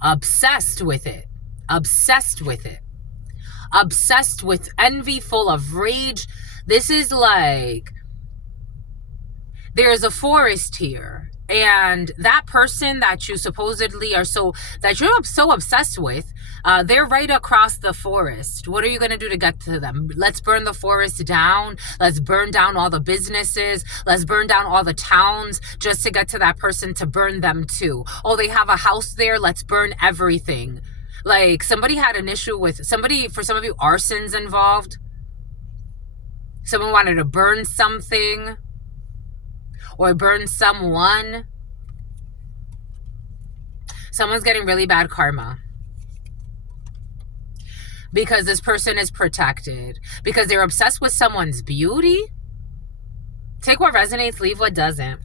Obsessed with it. Obsessed with it. Obsessed with envy, full of rage. This is like, there's a forest here. And that person that you supposedly are that you're so obsessed with, they're right across the forest. What are you going to do to get to them? Let's burn the forest down. Let's burn down all the businesses. Let's burn down all the towns just to get to that person, to burn them too. Oh, they have a house there. Let's burn everything. Like, somebody had an issue with somebody, for some of you, arson's involved. Someone wanted to burn something. Or burn someone. Someone's getting really bad karma. Because this person is protected. Because they're obsessed with someone's beauty. Take what resonates, leave what doesn't.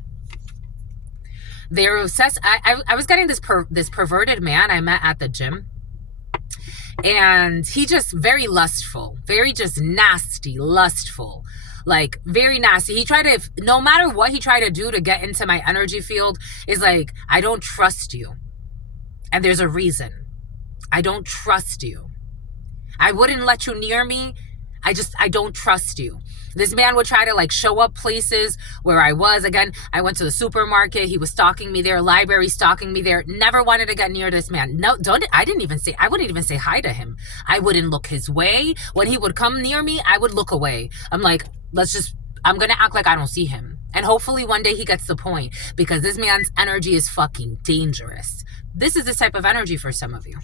They're obsessed. I was getting this perverted man I met at the gym. And he just very lustful. Very just nasty, lustful. Like, very nasty. He tried to, no matter what he tried to do to get into my energy field, is like, I don't trust you. And there's a reason. I don't trust you. I wouldn't let you near me. I don't trust you. This man would try to like show up places where I was. Again, I went to the supermarket. He was stalking me there. Library, stalking me there. Never wanted to get near this man. No, I wouldn't even say hi to him. I wouldn't look his way. When he would come near me, I would look away. I'm like, I'm going to act like I don't see him. And hopefully one day he gets the point, because this man's energy is fucking dangerous. This is this type of energy for some of you.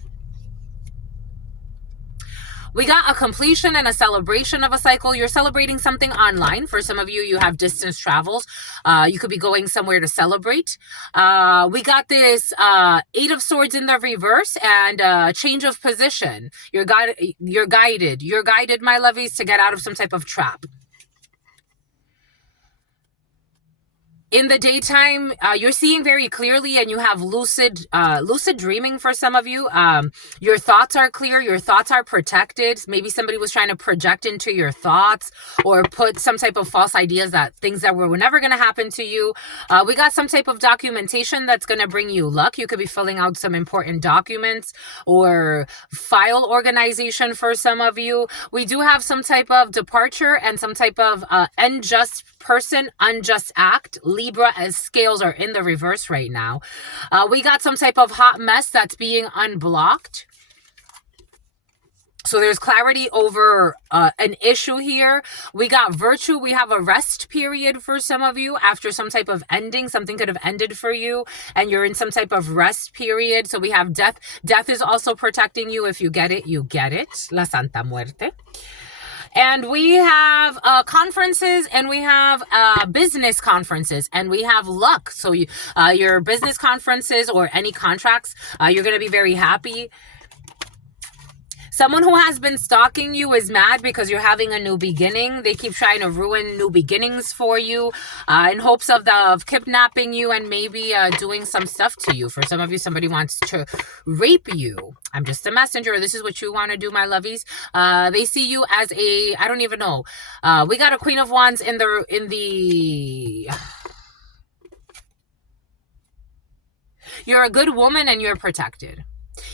We got a completion and a celebration of a cycle. You're celebrating something online. For some of you, you have distance travels. You could be going somewhere to celebrate. We got this Eight of Swords in the reverse and change of position. You're guided. You're guided, my lovies, to get out of some type of trap. In the daytime, you're seeing very clearly, and you have lucid dreaming for some of you. Your thoughts are clear. Your thoughts are protected. Maybe somebody was trying to project into your thoughts or put some type of false ideas that things that were never going to happen to you. We got some type of documentation that's going to bring you luck. You could be filling out some important documents or file organization for some of you. We do have some type of departure and some type of unjust person, unjust act. Libra as scales are in the reverse right now. We got some type of hot mess that's being unblocked. So there's clarity over an issue here. We got virtue. We have a rest period for some of you after some type of ending. Something could have ended for you and you're in some type of rest period. So we have death. Death is also protecting you. If you get it, you get it. La Santa Muerte. And we have conferences, and we have business conferences, and we have luck. So your business conferences or any contracts, you're going to be very happy. Someone who has been stalking you is mad because you're having a new beginning. They keep trying to ruin new beginnings for you in hopes of kidnapping you and maybe doing some stuff to you. For some of you, somebody wants to rape you. I'm just a messenger. This is what you want to do, my lovies. They see you as I don't even know. We got a Queen of Wands in the You're a good woman and you're protected.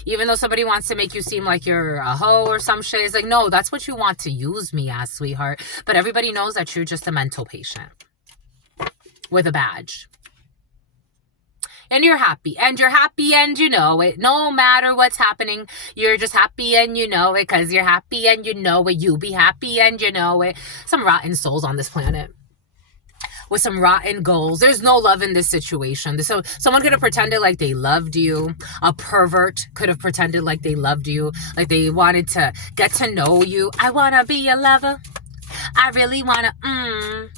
Even though somebody wants to make you seem like you're a hoe or some shit, it's like, no, that's what you want to use me as, sweetheart. But everybody knows that you're just a mental patient with a badge. And you're happy. And you're happy and you know it. No matter what's happening, you're just happy and you know it because you're happy and you know it. You be happy and you know it. Some rotten souls on this planet with some rotten goals. There's no love in this situation. So someone could have pretended like they loved you. A pervert could have pretended like they loved you, like they wanted to get to know you. I want to be your lover. I really want to,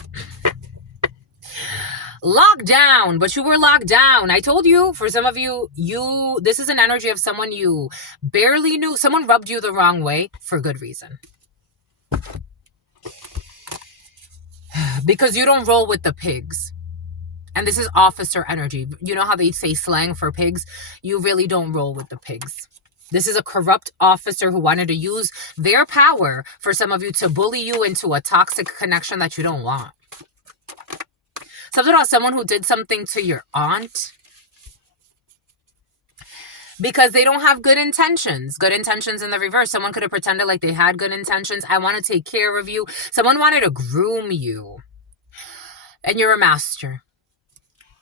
Locked down, but you were locked down. I told you, for some of you, this is an energy of someone you barely knew. Someone rubbed you the wrong way for good reason. Because you don't roll with the pigs. And this is officer energy. You know how they say slang for pigs? You really don't roll with the pigs. This is a corrupt officer who wanted to use their power for some of you to bully you into a toxic connection that you don't want. Something about someone who did something to your aunt. Because they don't have good intentions. Good intentions in the reverse. Someone could have pretended like they had good intentions. I want to take care of you. Someone wanted to groom you. And you're a master.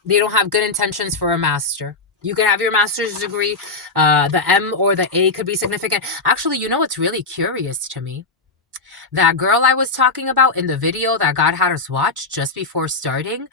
They don't have good intentions for a master. You could have your master's degree. The M or the A could be significant. Actually, you know what's really curious to me? That girl I was talking about in the video that God had us watch just before starting,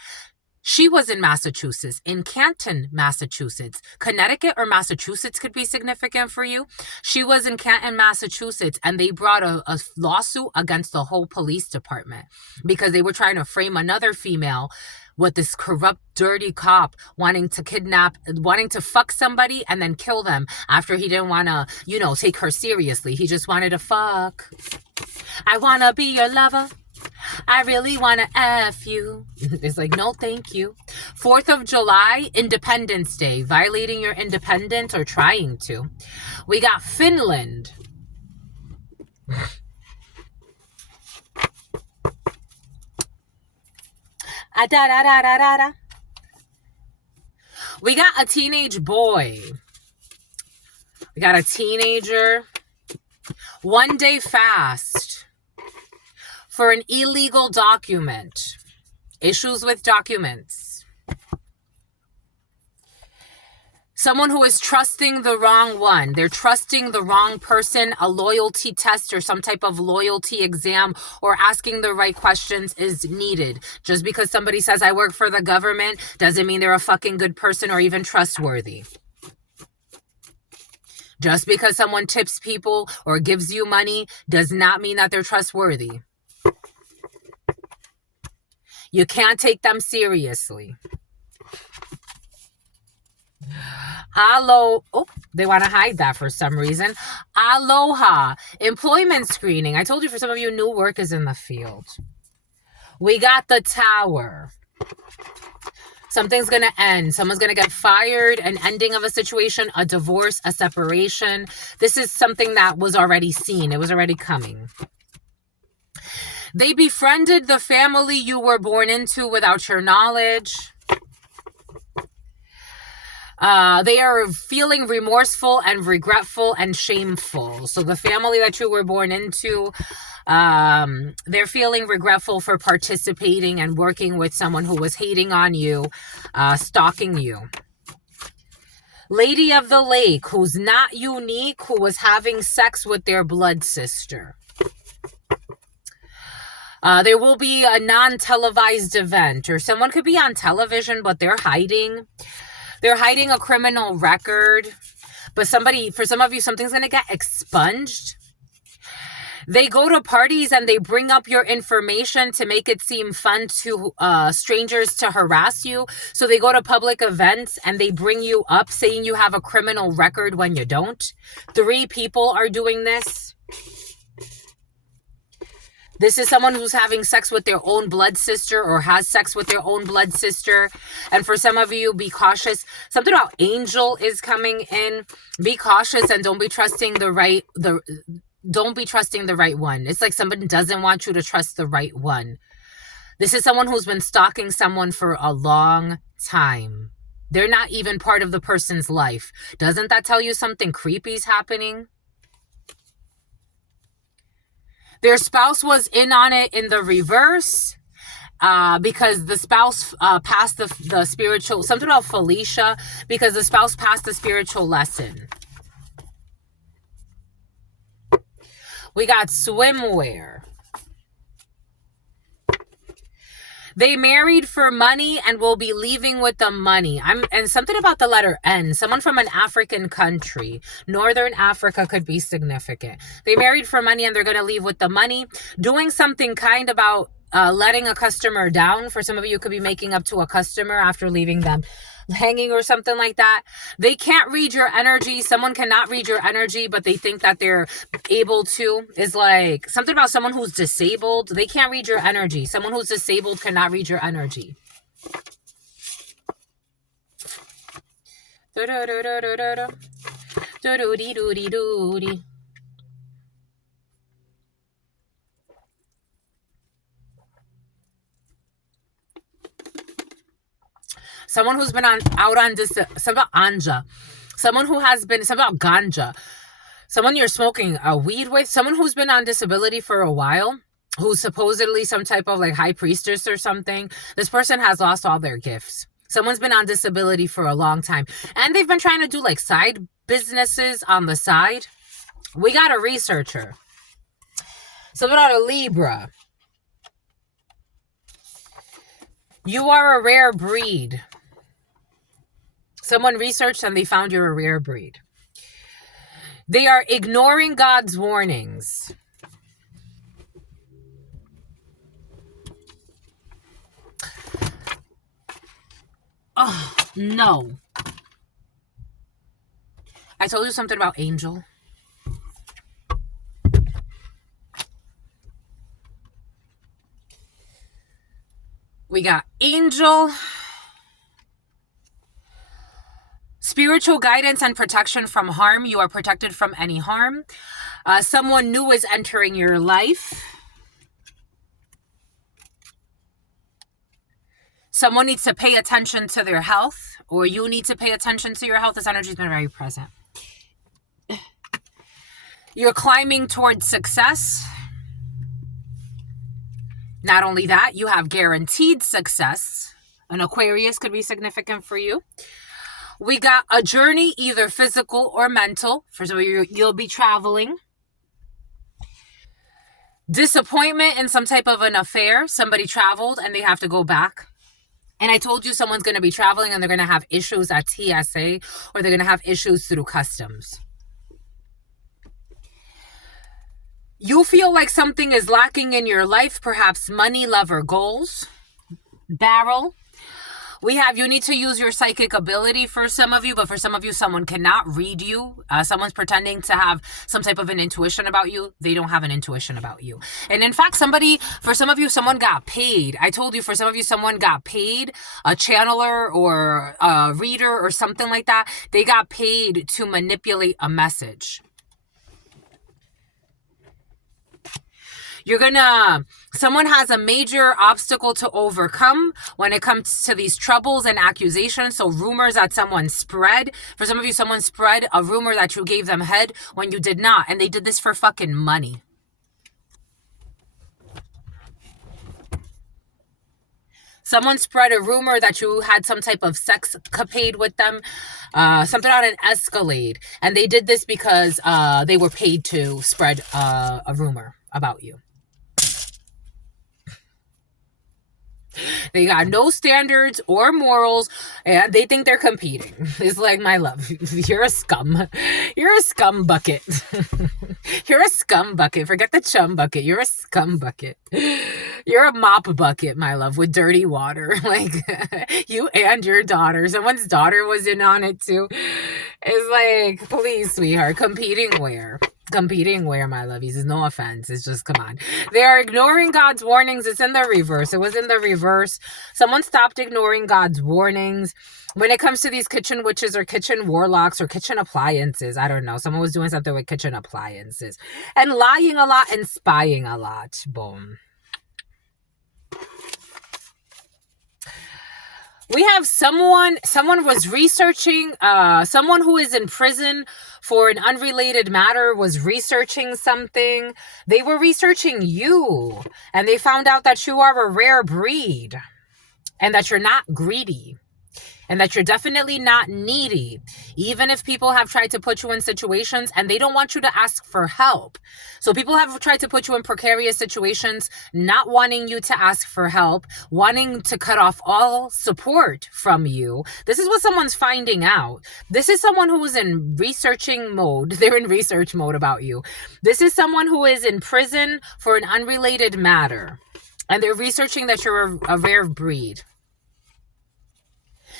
she was in Massachusetts, in Canton, Massachusetts. Connecticut or Massachusetts could be significant for you. She was in Canton, Massachusetts, and they brought a lawsuit against the whole police department because they were trying to frame another female with this corrupt, dirty cop wanting to fuck somebody and then kill them after he didn't want to, take her seriously. He just wanted to fuck. I want to be your lover. I really want to F you. It's like, no, thank you. 4th of July, Independence Day. Violating your independence or trying to. We got Finland. We got a teenage boy. We got a teenager. 1 day fast for an illegal document. Issues with documents. Someone who is trusting the wrong one. They're trusting the wrong person. A loyalty test or some type of loyalty exam or asking the right questions is needed. Just because somebody says I work for the government doesn't mean they're a fucking good person or even trustworthy. Just because someone tips people or gives you money does not mean that they're trustworthy. You can't take them seriously. Oh, they want to hide that for some reason. Aloha. Employment screening. I told you, for some of you, new work is in the field. We got the Tower. Something's going to end. Someone's going to get fired, an ending of a situation, a divorce, a separation. This is something that was already seen. It was already coming. They befriended the family you were born into without your knowledge. They are feeling remorseful and regretful and shameful. So the family that you were born into, they're feeling regretful for participating and working with someone who was hating on you, stalking you. Lady of the Lake, who's not unique, who was having sex with their blood sister. There will be a non-televised event, or someone could be on television, but they're hiding. They're hiding a criminal record. But for some of you, something's going to get expunged. They go to parties and they bring up your information to make it seem fun to strangers to harass you. So they go to public events and they bring you up saying you have a criminal record when you don't. 3 people are doing this. This is someone who's having sex with their own blood sister or has sex with their own blood sister. And for some of you, be cautious. Something about angel is coming in. Be cautious and don't be trusting the right one. It's like somebody doesn't want you to trust the right one. This is someone who's been stalking someone for a long time. They're not even part of the person's life. Doesn't that tell you something creepy is happening? Their spouse was in on it in the reverse because the spouse passed the spiritual, something about Felicia, because the spouse passed the spiritual lesson. We got swimwear. They married for money and will be leaving with the money. And something about the letter N. Someone from an African country. Northern Africa could be significant. They married for money and they're going to leave with the money. Doing something kind about letting a customer down. For some of you, could be making up to a customer after leaving them hanging or something like that. They can't read your energy. Someone cannot read your energy, but they think that they're able to. Is like something about someone who's disabled. They can't read your energy. Someone who's disabled cannot read your energy. Someone who's been something about anja. Someone who has been, something about ganja. Someone you're smoking a weed with. Someone who's been on disability for a while. Who's supposedly some type of like high priestess or something. This person has lost all their gifts. Someone's been on disability for a long time. And they've been trying to do like side businesses on the side. We got a researcher. Something about a Libra. You are a rare breed. Someone researched and they found you're a rare breed. They are ignoring God's warnings. Oh, no. I told you something about angel. We got angel. Spiritual guidance and protection from harm. You are protected from any harm. Someone new is entering your life. Someone needs to pay attention to their health, or you need to pay attention to your health. This energy has been very present. You're climbing towards success. Not only that, you have guaranteed success. An Aquarius could be significant for you. We got a journey, either physical or mental. For some of you, you'll be traveling. Disappointment in some type of an affair. Somebody traveled and they have to go back. And I told you someone's going to be traveling and they're going to have issues at TSA, or they're going to have issues through customs. You feel like something is lacking in your life, perhaps money, love, or goals. Barrel. We have you need to use your psychic ability for some of you, but for some of you, someone cannot read you. Someone's pretending to have some type of an intuition about you. They don't have an intuition about you. And in fact, for some of you, someone got paid. I told you, for some of you, someone got paid, a channeler or a reader or something like that. They got paid to manipulate a message. Someone has a major obstacle to overcome when it comes to these troubles and accusations. So rumors that someone spread. For some of you, someone spread a rumor that you gave them head when you did not. And they did this for fucking money. Someone spread a rumor that you had some type of sex capade with them, something on an Escalade. And they did this because they were paid to spread a rumor about you. They got no standards or morals, and they think they're competing. It's like, my love, you're a scum. You're a scum bucket. You're a scum bucket. Forget the chum bucket. You're a scum bucket. You're a mop bucket, my love, with dirty water. Like, you and your daughter. Someone's daughter was in on it, too. It's like, please, sweetheart, competing where? Competing where, my love? He says, no offense. It's just, come on. They are ignoring God's warnings. It's in the reverse. It was in the reverse. Someone stopped ignoring God's warnings. When it comes to these kitchen witches or kitchen warlocks or kitchen appliances, I don't know. Someone was doing something with kitchen appliances. And lying a lot and spying a lot. Boom. We have someone was researching, someone who is in prison for an unrelated matter was researching something. They were researching you, and they found out that you are a rare breed and that you're not greedy. And that you're definitely not needy, even if people have tried to put you in situations and they don't want you to ask for help. So people have tried to put you in precarious situations, not wanting you to ask for help, wanting to cut off all support from you. This is what someone's finding out. This is someone who is in researching mode. They're in research mode about you. This is someone who is in prison for an unrelated matter. And they're researching that you're a rare breed.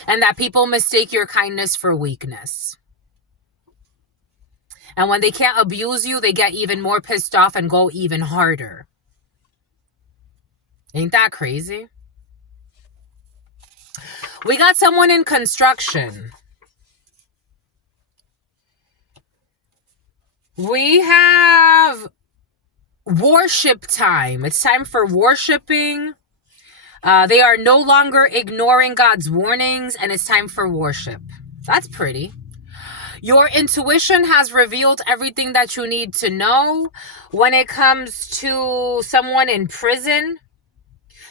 And that people mistake your kindness for weakness. And when they can't abuse you, they get even more pissed off and go even harder. Ain't that crazy? We got someone in construction. We have worship time. It's time for worshiping. They are no longer ignoring God's warnings, and it's time for worship. That's pretty. Your intuition has revealed everything that you need to know when it comes to someone in prison.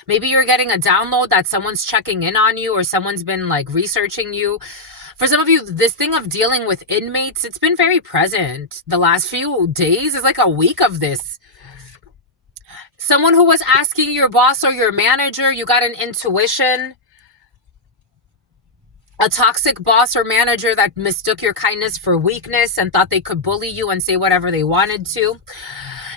Maybe you're getting a download that someone's checking in on you or someone's been like researching you. For some of you, this thing of dealing with inmates, it's been very present. The last few days is like a week of this. Someone who was asking your boss or your manager, you got an intuition. A toxic boss or manager that mistook your kindness for weakness and thought they could bully you and say whatever they wanted to.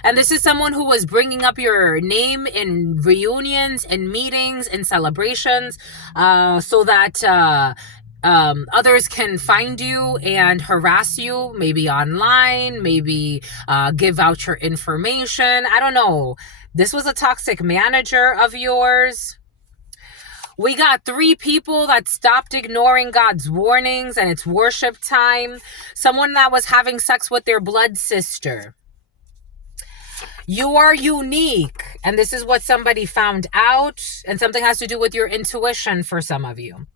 And this is someone who was bringing up your name in reunions and meetings and celebrations so that others can find you and harass you, maybe online, maybe give out your information. I don't know. This was a toxic manager of yours. We got 3 people that stopped ignoring God's warnings, and it's worship time. Someone that was having sex with their blood sister. You are unique, and this is what somebody found out, and something has to do with your intuition for some of you.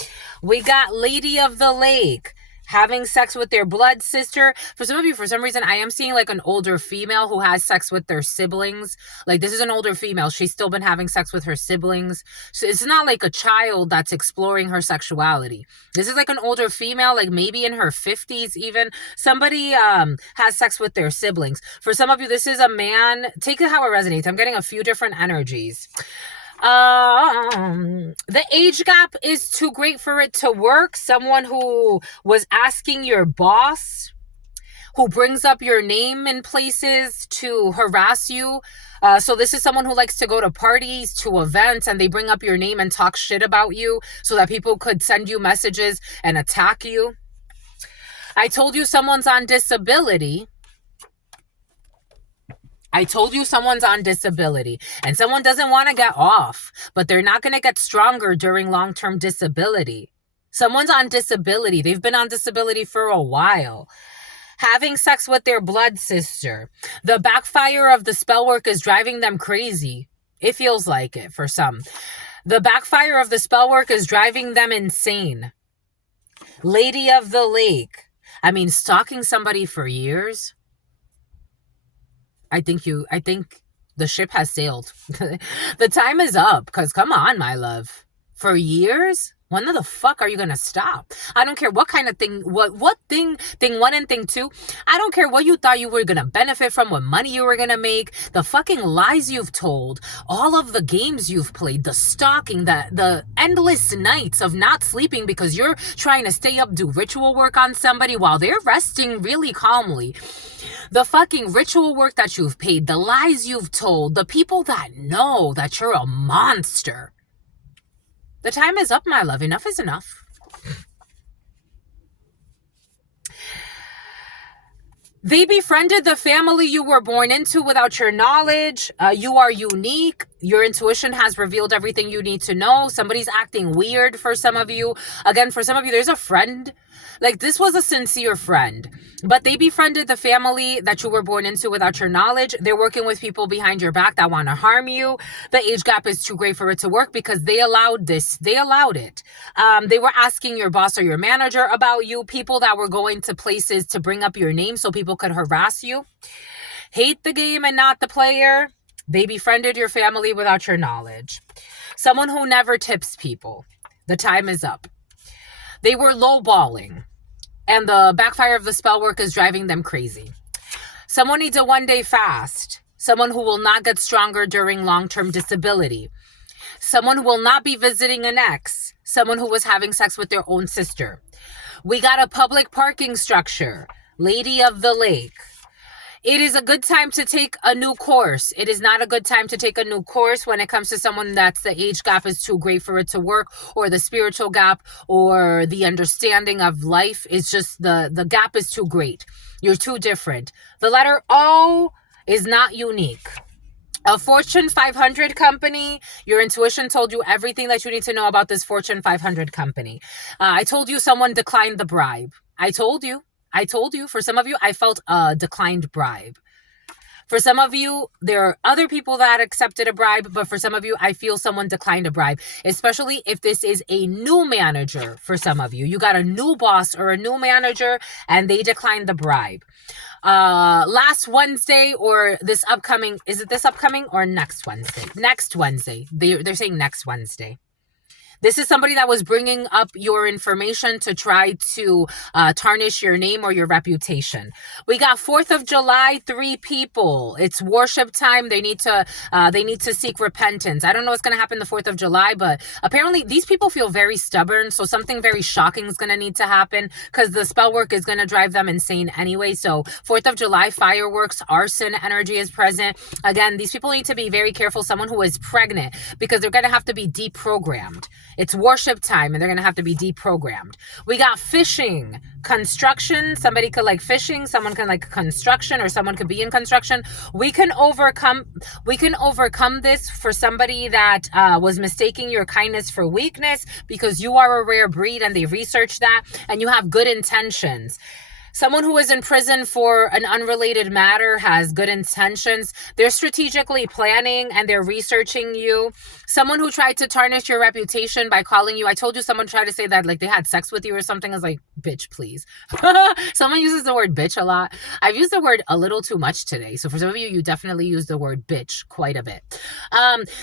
We got Lady of the Lake. Having sex with their blood sister. For some of you, for some reason, I am seeing like an older female who has sex with their siblings. Like, this is an older female. She's still been having sex with her siblings. So it's not like a child that's exploring her sexuality. This is like an older female, like maybe in her 50s even. Somebody has sex with their siblings. For some of you, this is a man. Take it how it resonates. I'm getting a few different energies. The age gap is too great for it to work. Someone who was asking your boss who brings up your name in places to harass you. So this is someone who likes to go to parties, to events, and they bring up your name and talk shit about you so that people could send you messages and attack you. I told you someone's on disability. I told you someone's on disability and someone doesn't want to get off, but they're not going to get stronger during long-term disability. Someone's on disability. They've been on disability for a while. Having sex with their blood sister. The backfire of the spell work is driving them crazy. It feels like it for some. The backfire of the spell work is driving them insane. Lady of the Lake. I mean, stalking somebody for years. I think the ship has sailed. The time is up, because come on, my love. For years? When the fuck are you gonna stop? I don't care what kind of thing, what thing one and thing two. I don't care what you thought you were gonna benefit from, what money you were gonna make, the fucking lies you've told, all of the games you've played, the stalking, the endless nights of not sleeping because you're trying to stay up, do ritual work on somebody while they're resting really calmly. The fucking ritual work that you've paid, the lies you've told, the people that know that you're a monster. The time is up, my love. Enough is enough. They befriended the family you were born into without your knowledge. You are unique. Your intuition has revealed everything you need to know. Somebody's acting weird for some of you. Again, for some of you, there's a friend. Like, this was a sincere friend. But they befriended the family that you were born into without your knowledge. They're working with people behind your back that want to harm you. The age gap is too great for it to work because they allowed this. They allowed it. They were asking your boss or your manager about you. People that were going to places to bring up your name so people could harass you. Hate the game and not the player. They befriended your family without your knowledge. Someone who never tips people. The time is up. They were lowballing. And the backfire of the spell work is driving them crazy. Someone needs a one-day fast. Someone who will not get stronger during long-term disability. Someone who will not be visiting an ex. Someone who was having sex with their own sister. We got a public parking structure. Lady of the Lake. It is a good time to take a new course. It is not a good time to take a new course when it comes to someone that's the age gap is too great for it to work, or the spiritual gap, or the understanding of life is just the gap is too great. You're too different. The letter O is not unique. A Fortune 500 company, your intuition told you everything that you need to know about this Fortune 500 company. I told you someone declined the bribe. I told you. For some of you, I felt a declined bribe. For some of you, there are other people that accepted a bribe, but for some of you, I feel someone declined a bribe, especially if this is a new manager. For some of you, you got a new boss or a new manager and they declined the bribe. Last Wednesday or this upcoming, is it this upcoming or next Wednesday? Next Wednesday. They're saying next Wednesday. This is somebody that was bringing up your information to try to tarnish your name or your reputation. We got 4th of July, 3 people. It's worship time. They need to seek repentance. I don't know what's going to happen the 4th of July, but apparently these people feel very stubborn. So something very shocking is going to need to happen because the spell work is going to drive them insane anyway. So 4th of July, fireworks, arson energy is present. Again, these people need to be very careful. Someone who is pregnant, because they're going to have to be deprogrammed. It's worship time and they're going to have to be deprogrammed. We got fishing, construction. Somebody could like fishing. Someone can like construction, or someone could be in construction. We can overcome this for somebody that was mistaking your kindness for weakness, because you are a rare breed and they researched that and you have good intentions. Someone who is in prison for an unrelated matter has good intentions. They're strategically planning and they're researching you. Someone who tried to tarnish your reputation by calling you. I told you someone tried to say that like they had sex with you or something. I was like, bitch, please. Someone uses the word bitch a lot. I've used the word a little too much today. So for some of you, you definitely use the word bitch quite a bit.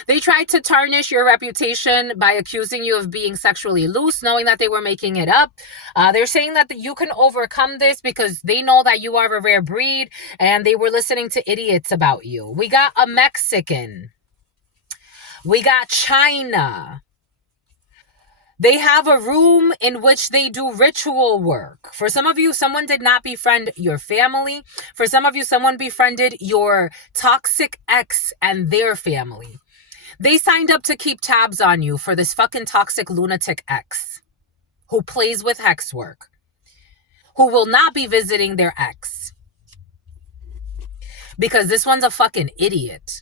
They tried to tarnish your reputation by accusing you of being sexually loose, knowing that they were making it up. They're saying that you can overcome this because they know that you are a rare breed and they were listening to idiots about you. We got a Mexican. We got China. They have a room in which they do ritual work. For some of you, someone did not befriend your family. For some of you, someone befriended your toxic ex and their family. They signed up to keep tabs on you for this fucking toxic lunatic ex who plays with hex work, who will not be visiting their ex because this one's a fucking idiot.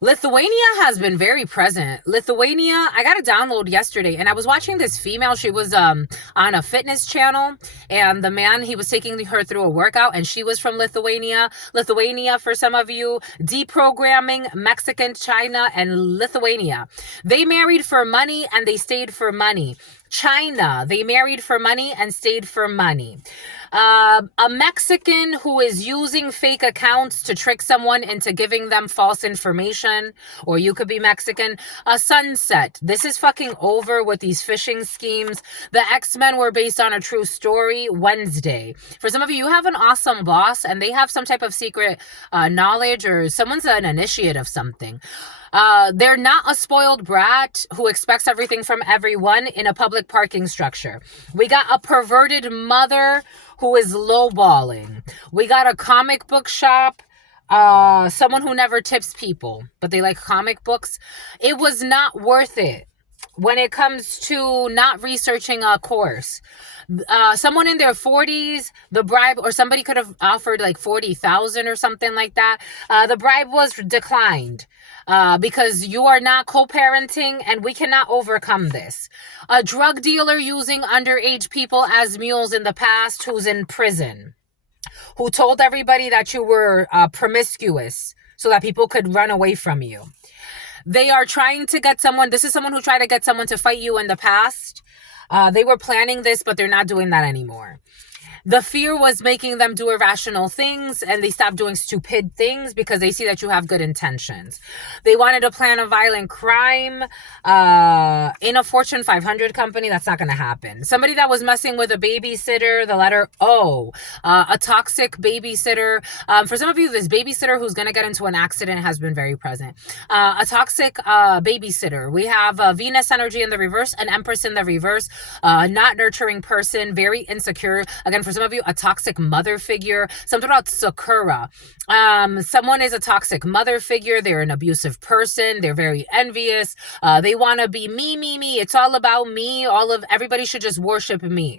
Lithuania has been very present. Lithuania, I got a download yesterday and I was watching this female. She was on a fitness channel and the man, he was taking her through a workout and she was from Lithuania. Lithuania, for some of you, deprogramming Mexican, China, and Lithuania. They married for money and they stayed for money. China, they married for money and stayed for money. A Mexican who is using fake accounts to trick someone into giving them false information, or you could be Mexican. A sunset. This is fucking over with these phishing schemes. The X-Men were based on a true story. Wednesday. For some of you, you have an awesome boss and they have some type of secret knowledge, or someone's an initiate of something. They're not a spoiled brat who expects everything from everyone in a public parking structure. We got a perverted mother who is lowballing. We got a comic book shop, someone who never tips people, but they like comic books. It was not worth it when it comes to not researching a course. Someone in their 40s, the bribe, or somebody could have offered like 40,000 or something like that. The bribe was declined because you are not co-parenting and we cannot overcome this. A drug dealer using underage people as mules in the past who's in prison, who told everybody that you were promiscuous so that people could run away from you. They are trying to get someone, this is someone who tried to get someone to fight you in the past. They were planning this, but they're not doing that anymore. The fear was making them do irrational things, and they stopped doing stupid things because they see that you have good intentions. They wanted to plan a violent crime in a Fortune 500 company. That's not going to happen. Somebody that was messing with a babysitter, the letter O, a toxic babysitter. For some of you, this babysitter who's going to get into an accident has been very present. A toxic babysitter. We have Venus energy in the reverse, an Empress in the reverse, not nurturing person, very insecure. Again, for some of you, a toxic mother figure. Something about Sakura. Someone is a toxic mother figure. They're an abusive person. They're very envious. They want to be me, me, me. It's all about me. Everybody should just worship me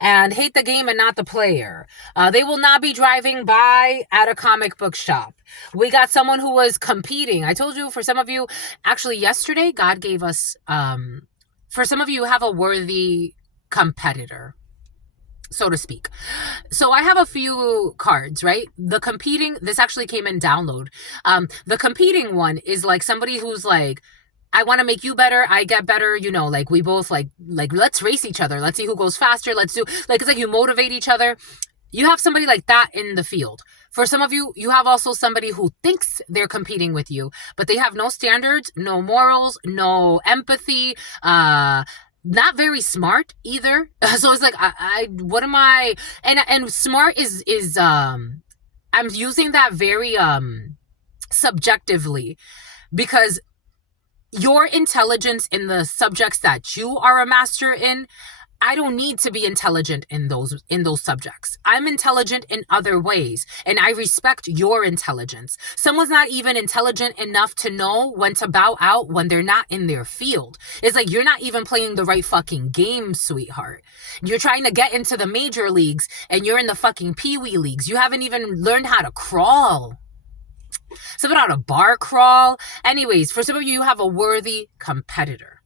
and hate the game and not the player. They will not be driving by at a comic book shop. We got someone who was competing. I told you, for some of you, actually yesterday, God gave us, for some of you, have a worthy competitor, so to speak. So I have a few cards, right? The competing, this actually came in download. The competing one is like somebody who's like, I want to make you better, I get better, you know, like we both like let's race each other, let's see who goes faster, let's do, like, it's like you motivate each other. You have somebody like that in the field. For some of you, you have also somebody who thinks they're competing with you, but they have no standards, no morals, no empathy, not very smart either. So it's like, what am I? And smart is I'm using that very subjectively, because your intelligence in the subjects that you are a master in, I don't need to be intelligent in those subjects. I'm intelligent in other ways, and I respect your intelligence. Someone's not even intelligent enough to know when to bow out when they're not in their field. It's like, you're not even playing the right fucking game, sweetheart. You're trying to get into the major leagues, and you're in the fucking pee-wee leagues. You haven't even learned how to crawl. Something about a bar crawl. Anyways, for some of you, you have a worthy competitor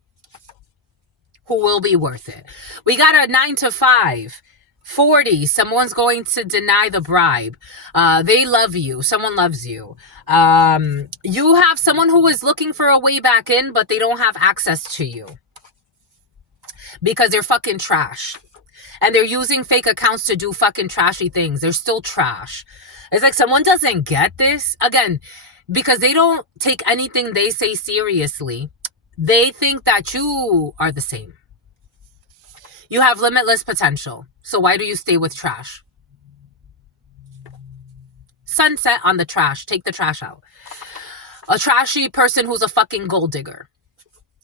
who will be worth it. We got a 9 to 5. 40, someone's going to deny the bribe. They love you. Someone loves you. You have someone who is looking for a way back in, but they don't have access to you because they're fucking trash. And they're using fake accounts to do fucking trashy things. They're still trash. It's like someone doesn't get this. Again, because they don't take anything they say seriously. They think that you are the same. You have limitless potential. So why do you stay with trash? Sunset on the trash. Take the trash out. A trashy person who's a fucking gold digger.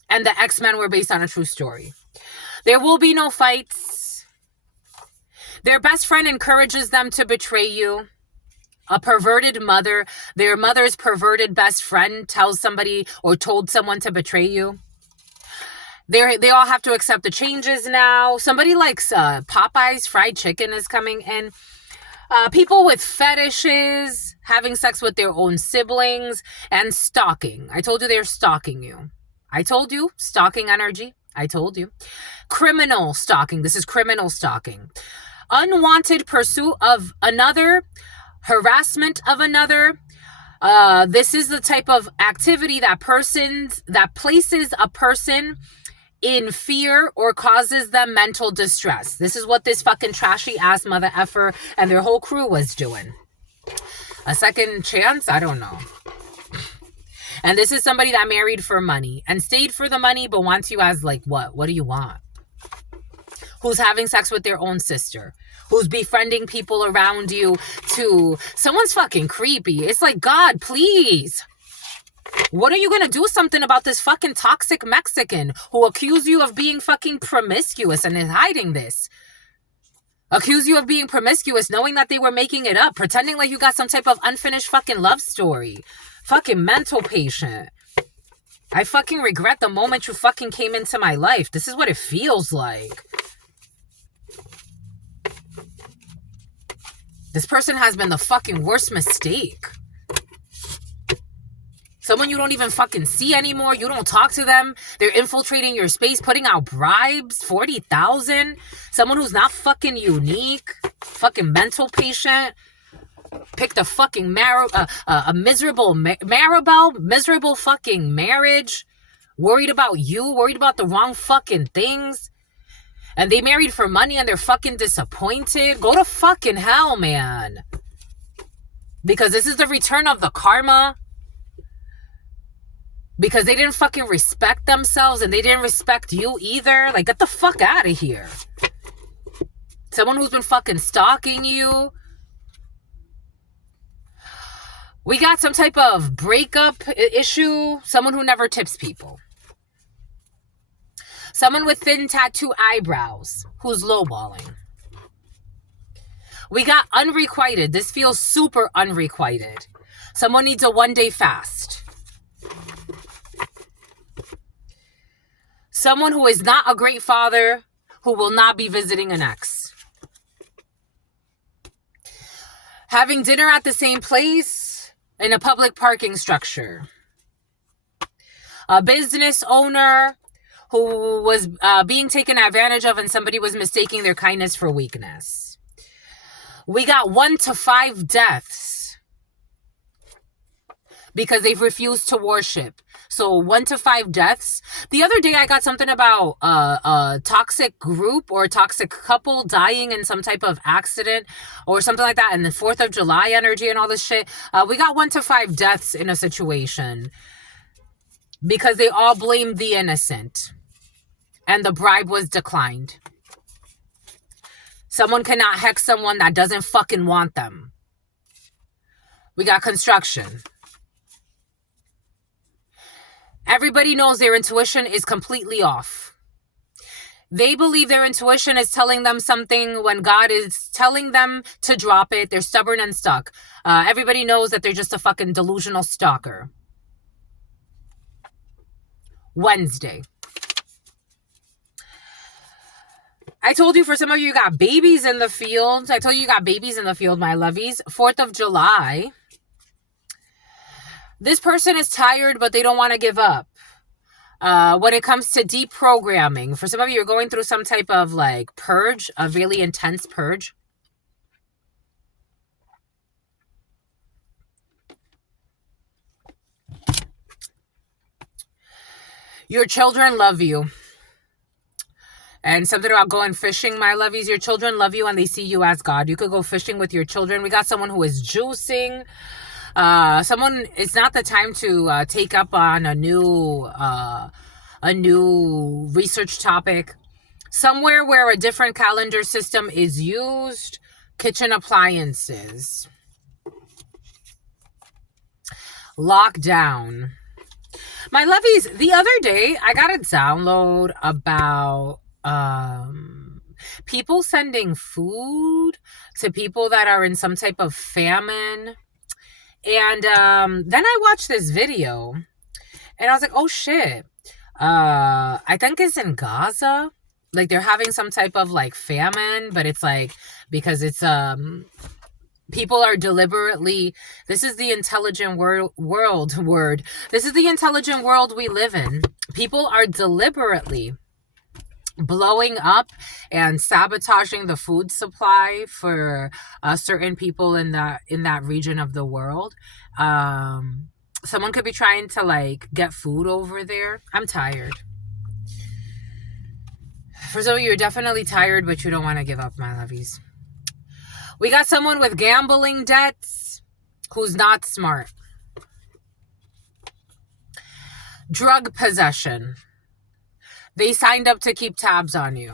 And the X-Men were based on a true story. There will be no fights. Their best friend encourages them to betray you. A perverted mother, their mother's perverted best friend tells somebody or told someone to betray you. They all have to accept the changes now. Somebody likes Popeye's fried chicken is coming in. People with fetishes, having sex with their own siblings, and stalking. I told you they're stalking you. I told you, stalking energy. I told you. Criminal stalking. This is criminal stalking. Unwanted pursuit of another. Harassment of another. This is the type of activity that places a person in fear or causes them mental distress. This is what this fucking trashy ass mother effer and their whole crew was doing. A second chance? I don't know. And this is somebody that married for money and stayed for the money, but wants you as like what? What do you want? Who's having sex with their own sister? Who's befriending people around you to... Someone's fucking creepy. It's like, God, please. What are you going to do something about this fucking toxic Mexican who accused you of being fucking promiscuous and is hiding this? Accuse you of being promiscuous knowing that they were making it up, pretending like you got some type of unfinished fucking love story. Fucking mental patient. I fucking regret the moment you fucking came into my life. This is what it feels like. This person has been the fucking worst mistake. Someone you don't even fucking see anymore. You don't talk to them. They're infiltrating your space, putting out bribes, 40,000. Someone who's not fucking unique. Fucking mental patient. Picked a fucking miserable fucking marriage. Worried about you. Worried about the wrong fucking things. And they married for money and they're fucking disappointed. Go to fucking hell, man. Because this is the return of the karma. Because they didn't fucking respect themselves and they didn't respect you either. Like, get the fuck out of here. Someone who's been fucking stalking you. We got some type of breakup issue. Someone who never tips people. Someone with thin tattoo eyebrows who's lowballing. We got unrequited. This feels super unrequited. Someone needs a one-day fast. Someone who is not a great father, who will not be visiting an ex. Having dinner at the same place in a public parking structure. A business owner who was being taken advantage of and somebody was mistaking their kindness for weakness. We got 1 to 5 deaths because they've refused to worship. So 1 to 5 deaths. The other day I got something about a toxic group or a toxic couple dying in some type of accident or something like that. And the 4th of July energy and all this shit. We got 1 to 5 deaths in a situation because they all blamed the innocent. And the bribe was declined. Someone cannot hex someone that doesn't fucking want them. We got construction. Everybody knows their intuition is completely off. They believe their intuition is telling them something when God is telling them to drop it. They're stubborn and stuck. Everybody knows that they're just a fucking delusional stalker. Wednesday. I told you for some of you got babies in the field. I told you got babies in the field, my lovies. 4th of July. This person is tired, but they don't want to give up. When it comes to deprogramming, for some of you, you're going through some type of like purge, a really intense purge. Your children love you. And something about going fishing, my lovies. Your children love you and they see you as God. You could go fishing with your children. We got someone who is juicing. It's not the time to take up on a new research topic. Somewhere where a different calendar system is used. Kitchen appliances. Lockdown. My lovies, the other day I got a download about people sending food to people that are in some type of famine. And then I watched this video and I was like, oh shit. I think it's in Gaza. Like they're having some type of like famine, but it's like because it's people are deliberately, this is the intelligent word. This is the intelligent world we live in. People are deliberately blowing up and sabotaging the food supply for certain people in that region of the world. Someone could be trying to like get food over there. I'm tired. For some of you, you're definitely tired, but you don't want to give up, my lovies. We got someone with gambling debts who's not smart. Drug possession. They signed up to keep tabs on you.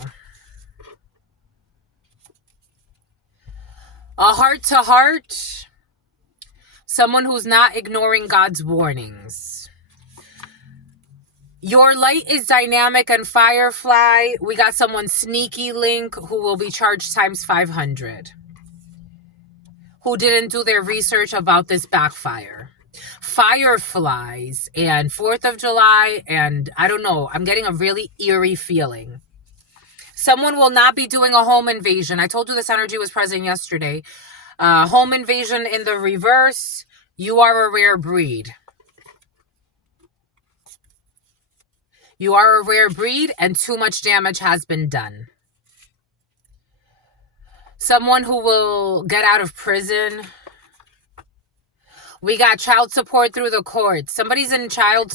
A heart-to-heart. Someone who's not ignoring God's warnings. Your light is dynamic and Firefly. We got someone sneaky link who will be charged times 500. Who didn't do their research about this backfire. Fireflies and 4th of July and I don't know. I'm getting a really eerie feeling. Someone will not be doing a home invasion. I told you this energy was present yesterday. Home invasion in the reverse. You are a rare breed. You are a rare breed and too much damage has been done. Someone who will get out of prison. We got child support through the courts. Somebody's in child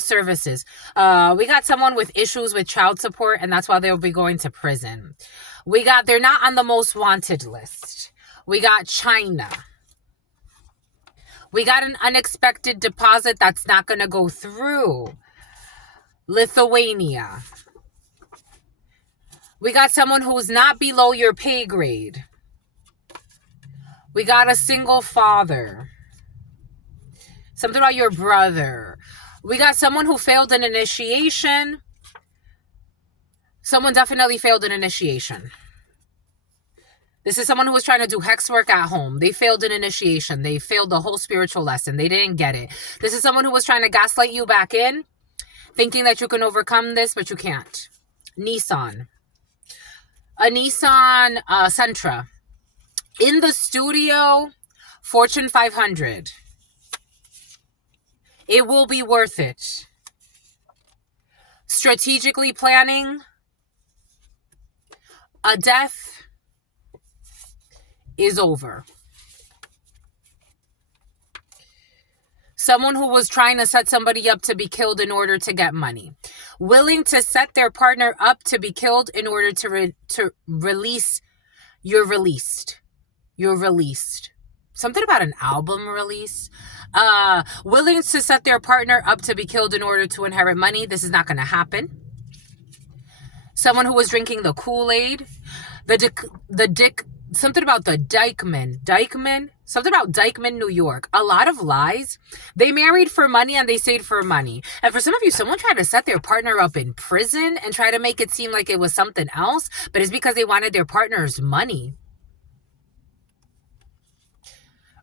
services. We got someone with issues with child support, and that's why they'll be going to prison. We got, they're not on the most wanted list. We got China. We got an unexpected deposit that's not going to go through. Lithuania. We got someone who's not below your pay grade. We got a single father. Something about your brother. We got someone who failed an initiation. Someone definitely failed an initiation. This is someone who was trying to do hex work at home. They failed an initiation. They failed the whole spiritual lesson. They didn't get it. This is someone who was trying to gaslight you back in, thinking that you can overcome this, but you can't. Nissan. A Nissan Sentra. In the studio, Fortune 500. It will be worth it. Strategically planning. A death is over. Someone who was trying to set somebody up to be killed in order to get money. Willing to set their partner up to be killed in order to release. You're released. You're released. Something about an album release. Willing to set their partner up to be killed in order to inherit money. This is not going to happen. Someone who was drinking the Kool-Aid. Something about the Dykeman. Something about Dykeman, New York. A lot of lies. They married for money and they stayed for money. And for some of you, someone tried to set their partner up in prison and try to make it seem like it was something else. But it's because they wanted their partner's money.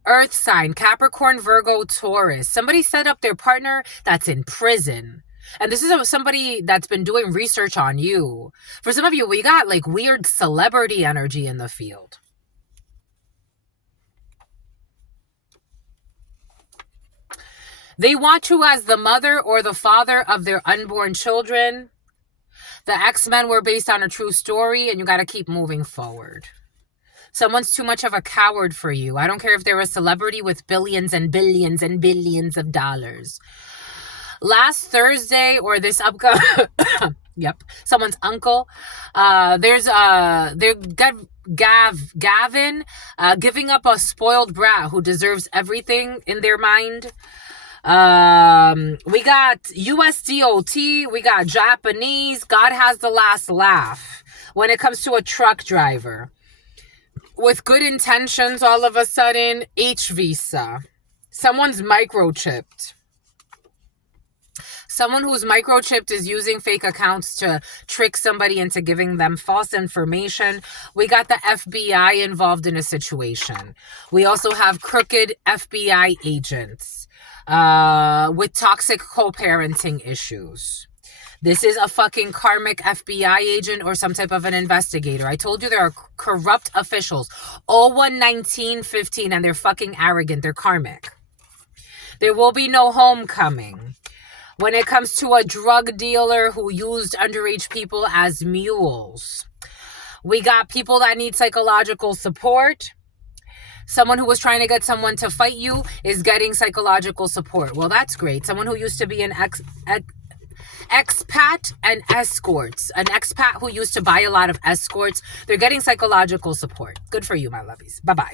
Earth sign, Capricorn, Virgo, Taurus. Somebody set up their partner that's in prison. And this is somebody that's been doing research on you. For some of you, we got like weird celebrity energy in the field. They want you as the mother or the father of their unborn children. The X-Men were based on a true story, and you got to keep moving forward. Someone's too much of a coward for you. I don't care if they're a celebrity with billions and billions and billions of dollars. Last Thursday or this upcoming, yep, someone's uncle. Gavin giving up a spoiled brat who deserves everything in their mind. We got USDOT. We got Japanese. God has the last laugh when it comes to a truck driver. With good intentions, all of a sudden, H visa. Someone's microchipped. Someone who's microchipped is using fake accounts to trick somebody into giving them false information. We got the FBI involved in a situation. We also have crooked FBI agents with toxic co-parenting issues. This is a fucking karmic FBI agent or some type of an investigator. I told you there are corrupt officials. 011915, and they're fucking arrogant. They're karmic. There will be no homecoming. When it comes to a drug dealer who used underage people as mules, we got people that need psychological support. Someone who was trying to get someone to fight you is getting psychological support. Well, that's great. Someone who used to be an expat and escorts. An expat who used to buy a lot of escorts. They're getting psychological support. Good for you, my lovies. Bye-bye.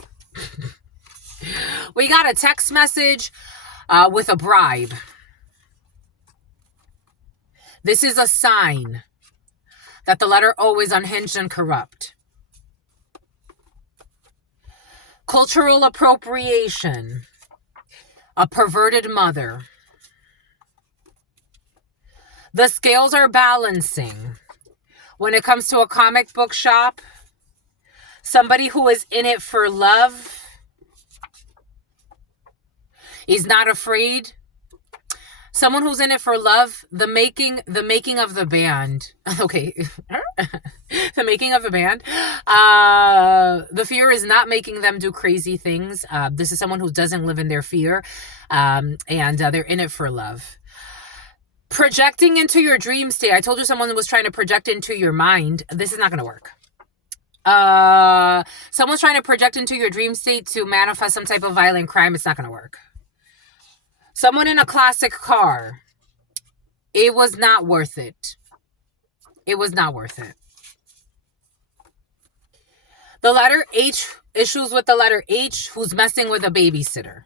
We got a text message with a bribe. This is a sign that the letter O is unhinged and corrupt. Cultural appropriation. A perverted mother. The scales are balancing. When it comes to a comic book shop, somebody who is in it for love is not afraid. Someone who's in it for love, the making of the band. Okay. The making of the band. The fear is not making them do crazy things. This is someone who doesn't live in their fear. And they're in it for love. Projecting into your dream state. I told you someone was trying to project into your mind. This is not going to work. Someone's trying to project into your dream state to manifest some type of violent crime. It's not going to work. Someone in a classic car. It was not worth it. It was not worth it. The letter H, issues with the letter H, who's messing with a babysitter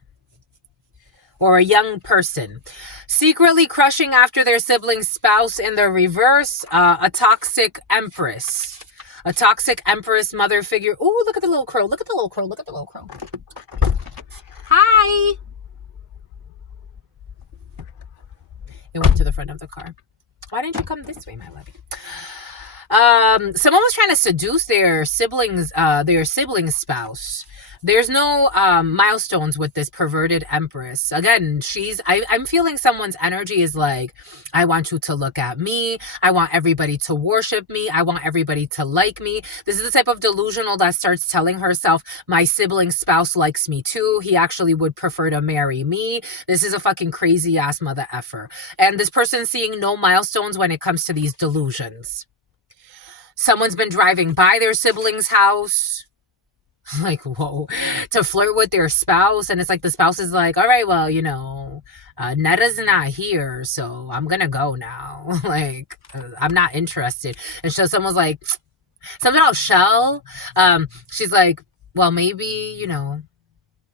or a young person. Secretly crushing after their sibling spouse in the reverse. A toxic empress. A toxic empress mother figure. Ooh, look at the little crow. Look at the little crow. Look at the little crow. Hi. It went to the front of the car. Why didn't you come this way, my lovey? Someone was trying to seduce their sibling spouse. There's no milestones with this perverted empress. Again, I'm feeling someone's energy is like, I want you to look at me. I want everybody to worship me. I want everybody to like me. This is the type of delusional that starts telling herself, my sibling spouse likes me too. He actually would prefer to marry me. This is a fucking crazy ass mother effer. And this person's seeing no milestones when it comes to these delusions. Someone's been driving by their sibling's house. Like, whoa, to flirt with their spouse. And it's like the spouse is like, all right, well, Netta's not here, so I'm gonna go now. Like, I'm not interested. And so someone's like, something about Shell. She's like, well, maybe,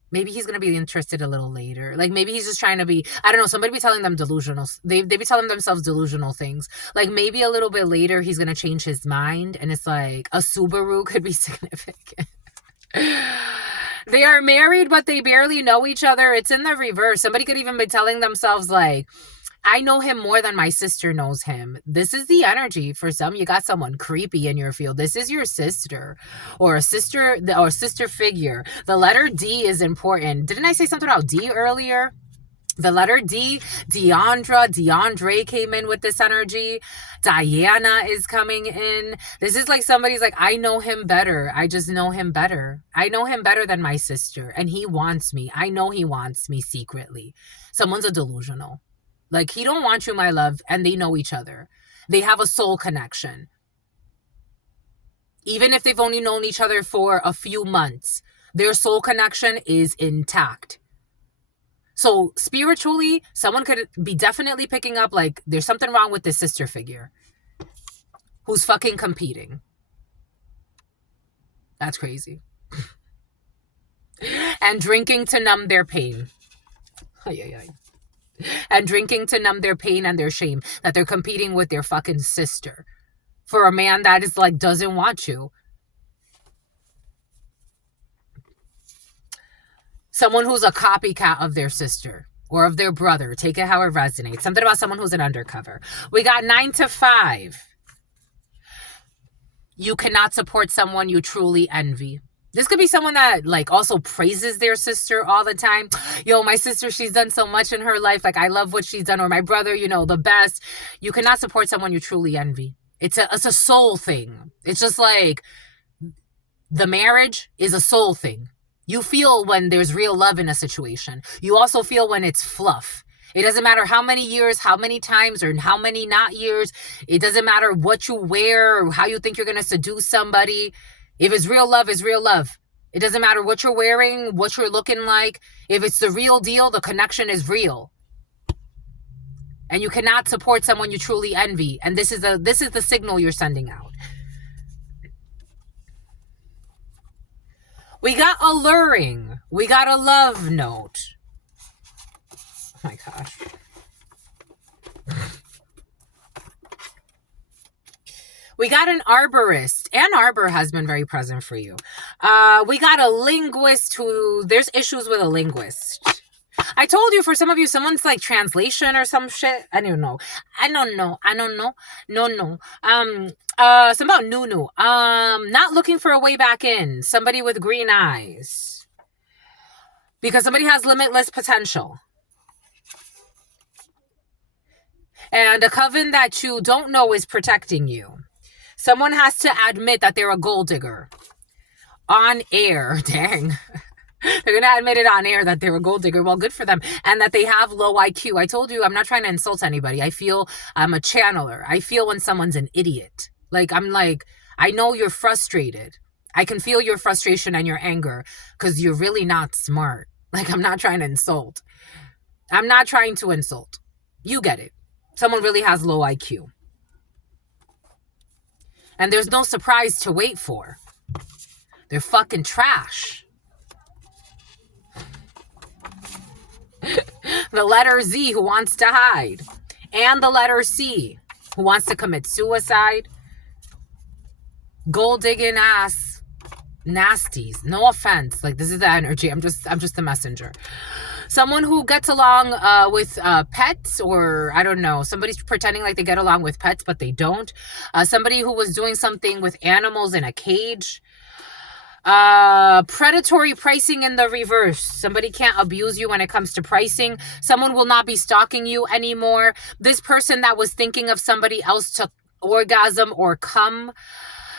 maybe he's gonna be interested a little later. Like, maybe he's just trying to be, I don't know, somebody be telling them delusional. They be telling themselves delusional things. Like, maybe a little bit later he's gonna change his mind. And it's like, a Subaru could be significant. They are married, but they barely know each other. It's in the reverse. Somebody could even be telling themselves like, I know him more than my sister knows him. This is the energy for some. You got someone creepy in your field. This is your sister or a sister figure. The letter D is important. Didn't I say something about D earlier? The letter D, DeAndre came in with this energy. Diana is coming in. This is like somebody's like, I know him better. I just know him better. I know him better than my sister. And he wants me. I know he wants me secretly. Someone's a delusional. Like, he don't want you, my love. And they know each other. They have a soul connection. Even if they've only known each other for a few months, their soul connection is intact. So spiritually, someone could be definitely picking up like there's something wrong with this sister figure who's fucking competing. That's crazy. And drinking to numb their pain. And drinking to numb their pain and their shame that they're competing with their fucking sister for a man that is like doesn't want you. Someone who's a copycat of their sister or of their brother. Take it how it resonates. Something about someone who's an undercover. We got 9 to 5. You cannot support someone you truly envy. This could be someone that like also praises their sister all the time. Yo, my sister, she's done so much in her life. Like, I love what she's done. Or my brother, you know, the best. You cannot support someone you truly envy. It's a soul thing. It's just like the marriage is a soul thing. You feel when there's real love in a situation. You also feel when it's fluff. It doesn't matter how many years, how many times, or how many not years. It doesn't matter what you wear or how you think you're going to seduce somebody. If it's real love, it's real love. It doesn't matter what you're wearing, what you're looking like. If it's the real deal, the connection is real. And you cannot support someone you truly envy. And this is the signal you're sending out. We got alluring. We got a love note. Oh my gosh. We got an arborist. Ann Arbor has been very present for you. We got a linguist there's issues with a linguist. I told you, for some of you, someone's like translation or some shit. I don't know. No. Something about Nunu. Not looking for a way back in. Somebody with green eyes. Because somebody has limitless potential. And a coven that you don't know is protecting you. Someone has to admit that they're a gold digger. On air. Dang. They're going to admit it on air that they're a gold digger. Well, good for them. And that they have low IQ. I told you, I'm not trying to insult anybody. I feel I'm a channeler. I feel when someone's an idiot. I know you're frustrated. I can feel your frustration and your anger because you're really not smart. I'm not trying to insult. I'm not trying to insult. You get it. Someone really has low IQ. And there's no surprise to wait for. They're fucking trash. The letter Z, who wants to hide. And the letter C, who wants to commit suicide. Gold digging ass nasties. No offense. This is the energy. I'm just the messenger. Someone who gets along with pets, or I don't know, somebody's pretending like they get along with pets, but they don't. Somebody who was doing something with animals in a cage. Predatory pricing in the reverse. Somebody can't abuse you when it comes to pricing. Someone will not be stalking you anymore. This person that was thinking of somebody else to orgasm or come.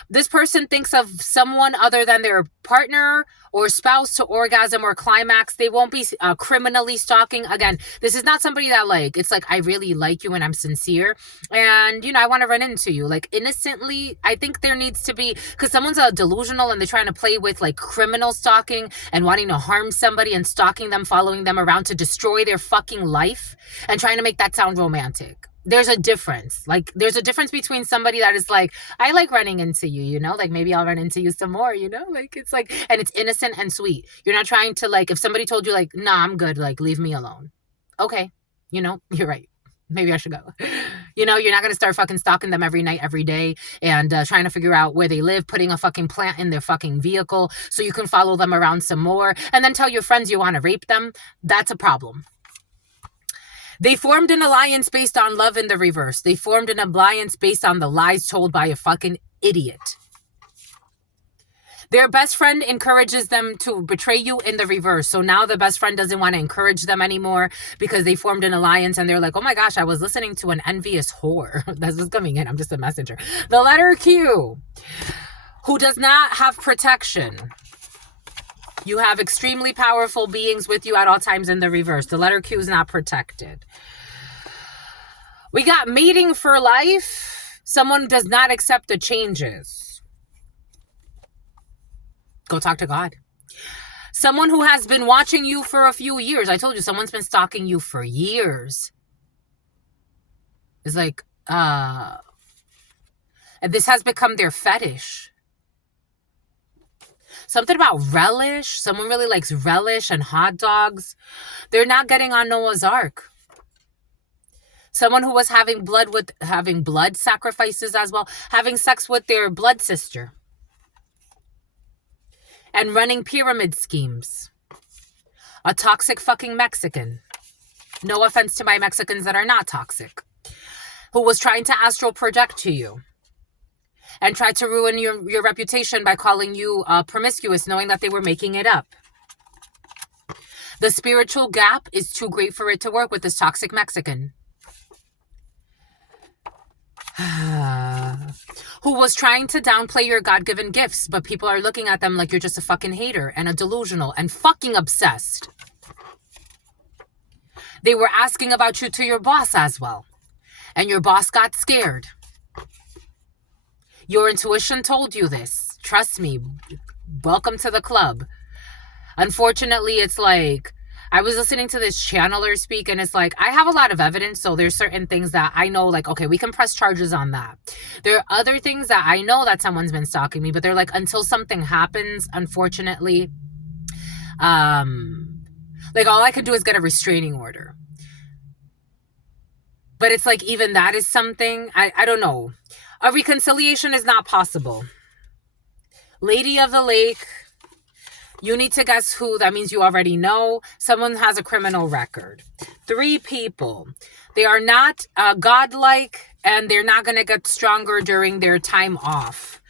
This person thinks of someone other than their partner or spouse to orgasm or climax. They won't be criminally stalking. Again, this is not somebody that it's I really like you and I'm sincere. And, I want to run into you. Innocently, I think there needs to be, because someone's delusional and they're trying to play with criminal stalking and wanting to harm somebody and stalking them, following them around to destroy their fucking life and trying to make that sound romantic. There's a difference. There's a difference between somebody that is I like running into you, maybe I'll run into you some more, it's and it's innocent and sweet. You're not trying to if somebody told you nah, I'm good, leave me alone. Okay. You're right. Maybe I should go. You're not going to start fucking stalking them every night, every day, and trying to figure out where they live, putting a fucking plant in their fucking vehicle so you can follow them around some more, and then tell your friends you want to rape them. That's a problem. They formed an alliance based on love in the reverse. They formed an alliance based on the lies told by a fucking idiot. Their best friend encourages them to betray you in the reverse. So now the best friend doesn't want to encourage them anymore because they formed an alliance and they're oh my gosh, I was listening to an envious whore. That's what's coming in. I'm just a messenger. The letter Q, who does not have protection. You have extremely powerful beings with you at all times in the reverse. The letter Q is not protected. We got mating for life. Someone does not accept the changes. Go talk to God. Someone who has been watching you for a few years. I told you, someone's been stalking you for years. It's and this has become their fetish. Something about relish. Someone really likes relish and hot dogs. They're not getting on Noah's Ark. Someone who was having blood sacrifices as well. Having sex with their blood sister. And running pyramid schemes. A toxic fucking Mexican. No offense to my Mexicans that are not toxic. Who was trying to astral project to you. And tried to ruin your reputation by calling you promiscuous, knowing that they were making it up. The spiritual gap is too great for it to work with this toxic Mexican. Who was trying to downplay your God-given gifts, but people are looking at them like you're just a fucking hater and a delusional and fucking obsessed. They were asking about you to your boss as well. And your boss got scared. Your intuition told you this. Trust me. Welcome to the club. Unfortunately, it's like, I was listening to this channeler speak, and it's like, I have a lot of evidence, so there's certain things that I know, like, okay, we can press charges on that. There are other things that I know that someone's been stalking me, but they're like, until something happens, unfortunately, like, all I can do is get a restraining order. But it's like, even that is something, I don't know. A reconciliation is not possible. Lady of the Lake, you need to guess who. That means you already know. Someone has a criminal record. 3 people. They are not godlike, and they're not going to get stronger during their time off.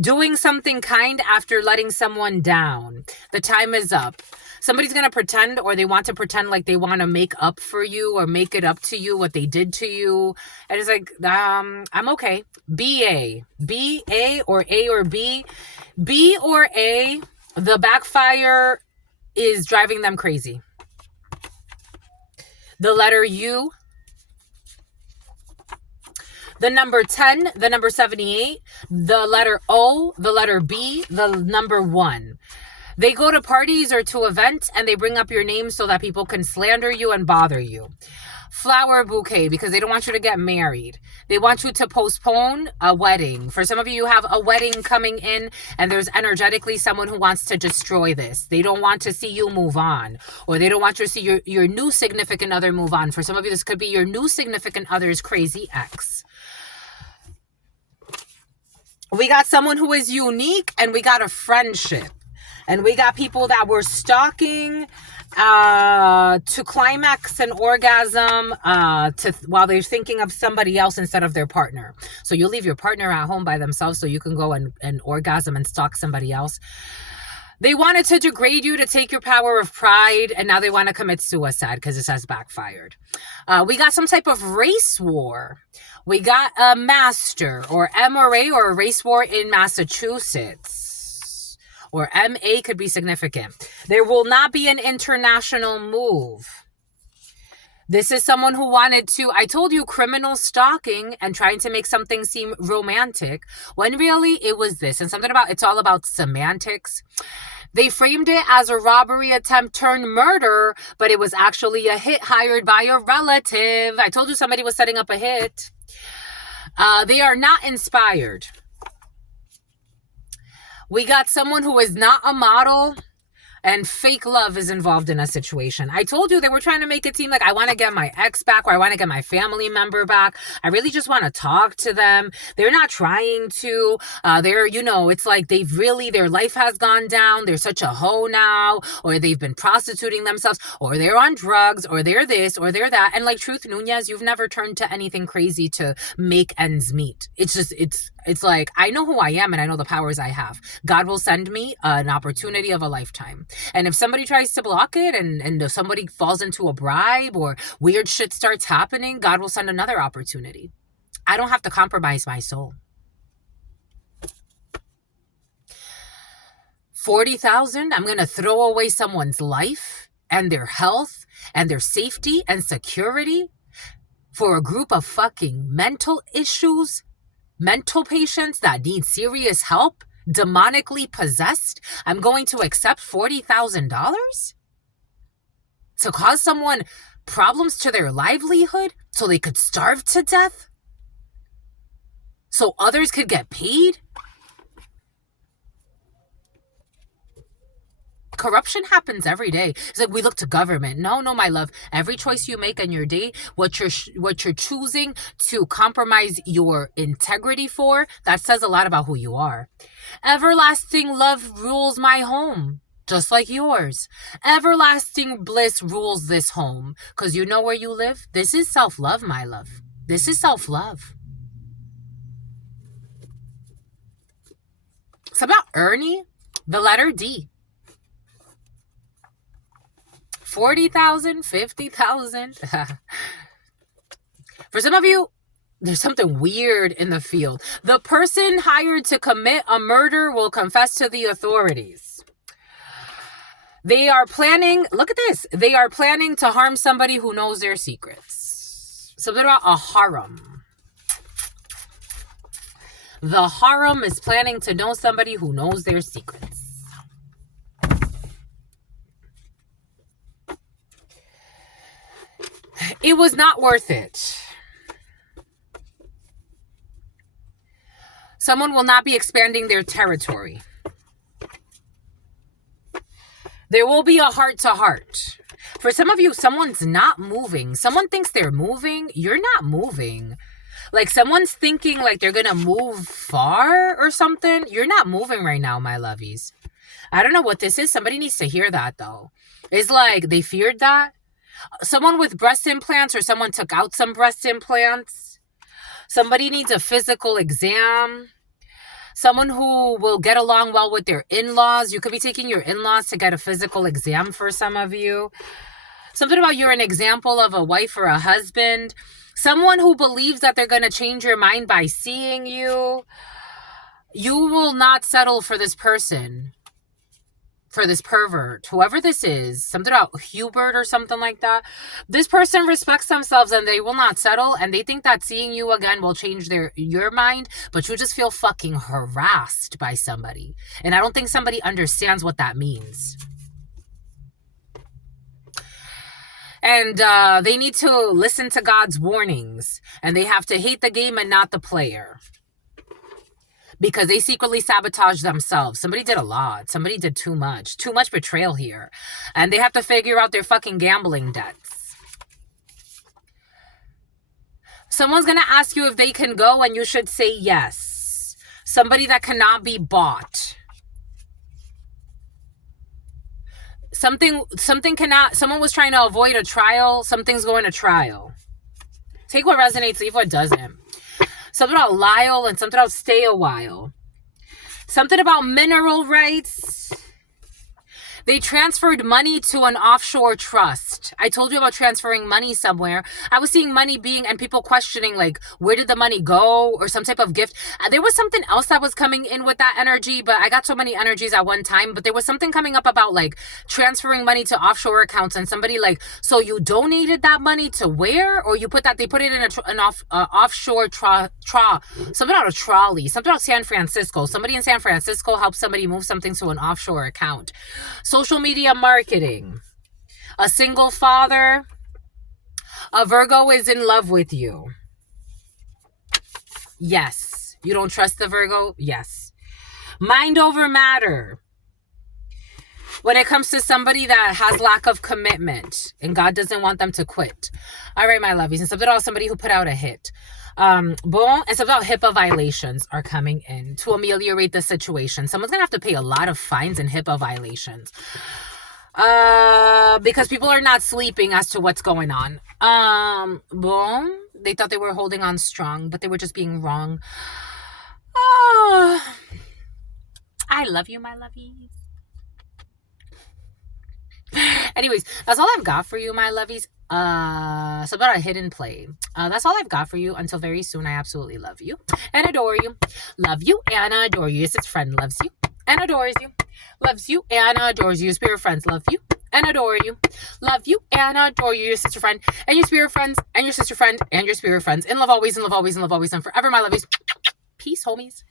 Doing something kind after letting someone down. The time is up. Somebody's going to pretend, or they want to pretend like they want to make up for you or make it up to you what they did to you. And it's like, I'm okay. B, A or B. B or A, the backfire is driving them crazy. The letter U, the number 10, the number 78, the letter O, the letter B, the number 1. They go to parties or to events and they bring up your name so that people can slander you and bother you. Flower bouquet, because they don't want you to get married. They want you to postpone a wedding. For some of you, you have a wedding coming in and there's energetically someone who wants to destroy this. They don't want to see you move on, or they don't want you to see your new significant other move on. For some of you, this could be your new significant other's crazy ex. We got someone who is unique, and we got a friendship. And we got people that were stalking to climax an orgasm while they're thinking of somebody else instead of their partner. So you leave your partner at home by themselves so you can go and orgasm and stalk somebody else. They wanted to degrade you to take your power of pride, and now they want to commit suicide because this has backfired. We got some type of race war. We got a master or MRA or a race war in Massachusetts. Or MA could be significant. There will not be an international move. This is someone who wanted to, I told you, criminal stalking and trying to make something seem romantic, when really it was this. And something about, it's all about semantics. They framed it as a robbery attempt turned murder, but it was actually a hit hired by a relative. I told you somebody was setting up a hit. They are not inspired. We got someone who is not a model, and fake love is involved in a situation. I told you they were trying to make it seem like I want to get my ex back, or I want to get my family member back. I really just want to talk to them. They're not trying to. It's like their life has gone down. They're such a hoe now, or they've been prostituting themselves, or they're on drugs, or they're this, or they're that. And like Truth Nunez, you've never turned to anything crazy to make ends meet. It's like, I know who I am and I know the powers I have. God will send me an opportunity of a lifetime. And if somebody tries to block it and if somebody falls into a bribe or weird shit starts happening, God will send another opportunity. I don't have to compromise my soul. 40,000, I'm going to throw away someone's life and their health and their safety and security for a group of fucking mental patients that need serious help, demonically possessed. I'm going to accept $40,000 to cause someone problems to their livelihood so they could starve to death, so others could get paid. Corruption happens every day. It's like we look to government. No, my love. Every choice you make in your day, what you're choosing to compromise your integrity for, that says a lot about who you are. Everlasting love rules my home. just like yours. Everlasting bliss rules this home. Because you know where you live? This is self-love, my love. This is self-love. It's about Ernie, the letter D. 40,000, 50,000. For some of you, there's something weird in the field. The person hired to commit a murder will confess to the authorities. They are planning, look at this. They are planning to harm somebody who knows their secrets. Something about a harem. The harem is planning to know somebody who knows their secrets. It was not worth it. Someone will not be expanding their territory. There will be a heart-to-heart. For some of you, someone's not moving. Someone thinks they're moving. You're not moving. Like someone's thinking like they're going to move far or something. You're not moving right now, my lovies. I don't know what this is. Somebody needs to hear that, though. It's like they feared that. Someone with breast implants or someone took out some breast implants. Somebody needs a physical exam. Someone who will get along well with their in-laws. You could be taking your in-laws to get a physical exam for some of you. Something about you're an example of a wife or a husband. Someone who believes that they're going to change your mind by seeing you. You will not settle for this person. For this pervert, whoever this is, something about Hubert or something like that. This person respects themselves and they will not settle, and they think that seeing you again will change your mind, but you just feel fucking harassed by somebody. And I don't think somebody understands what that means. And they need to listen to God's warnings, and they have to hate the game and not the player. Because they secretly sabotage themselves. Somebody did a lot. Somebody did too much. Too much betrayal here. And they have to figure out their fucking gambling debts. Someone's going to ask you if they can go, and you should say yes. Somebody that cannot be bought. Someone was trying to avoid a trial. Something's going to trial. Take what resonates, leave what doesn't. Something about Lyle and something about stay a while. Something about mineral rights. They transferred money to an offshore trust. I told you about transferring money somewhere. I was seeing money and people questioning, like, where did the money go? Or some type of gift. There was something else that was coming in with that energy, but I got so many energies at one time. But there was something coming up about, like, transferring money to offshore accounts, and somebody, like, so you donated that money to where? Or they put it in an offshore something about a trolley, something about San Francisco. Somebody in San Francisco helped somebody move something to an offshore account. Social media marketing. A single father. A Virgo is in love with you. Yes. You don't trust the Virgo? Yes. Mind over matter. When it comes to somebody that has lack of commitment and God doesn't want them to quit. All right, my lovies. And something about somebody who put out a hit. And something about HIPAA violations are coming in to ameliorate the situation. Someone's going to have to pay a lot of fines and HIPAA violations. Because people are not sleeping as to what's going on. They thought they were holding on strong, but they were just being wrong. Oh, I love you, my lovies. Anyways, that's all I've got for you, my lovies. So about a hidden play. That's all I've got for you. Until very soon, I absolutely love you and adore you. Love you and adore you. Your sister friend loves you and adores you. Loves you and adores you. Your spirit friends love you and adore you. Love you and adore you. Your sister friend and your spirit friends and your sister friend and your spirit friends. In love always, in love always, in love always, and forever, my lovies. Peace, homies.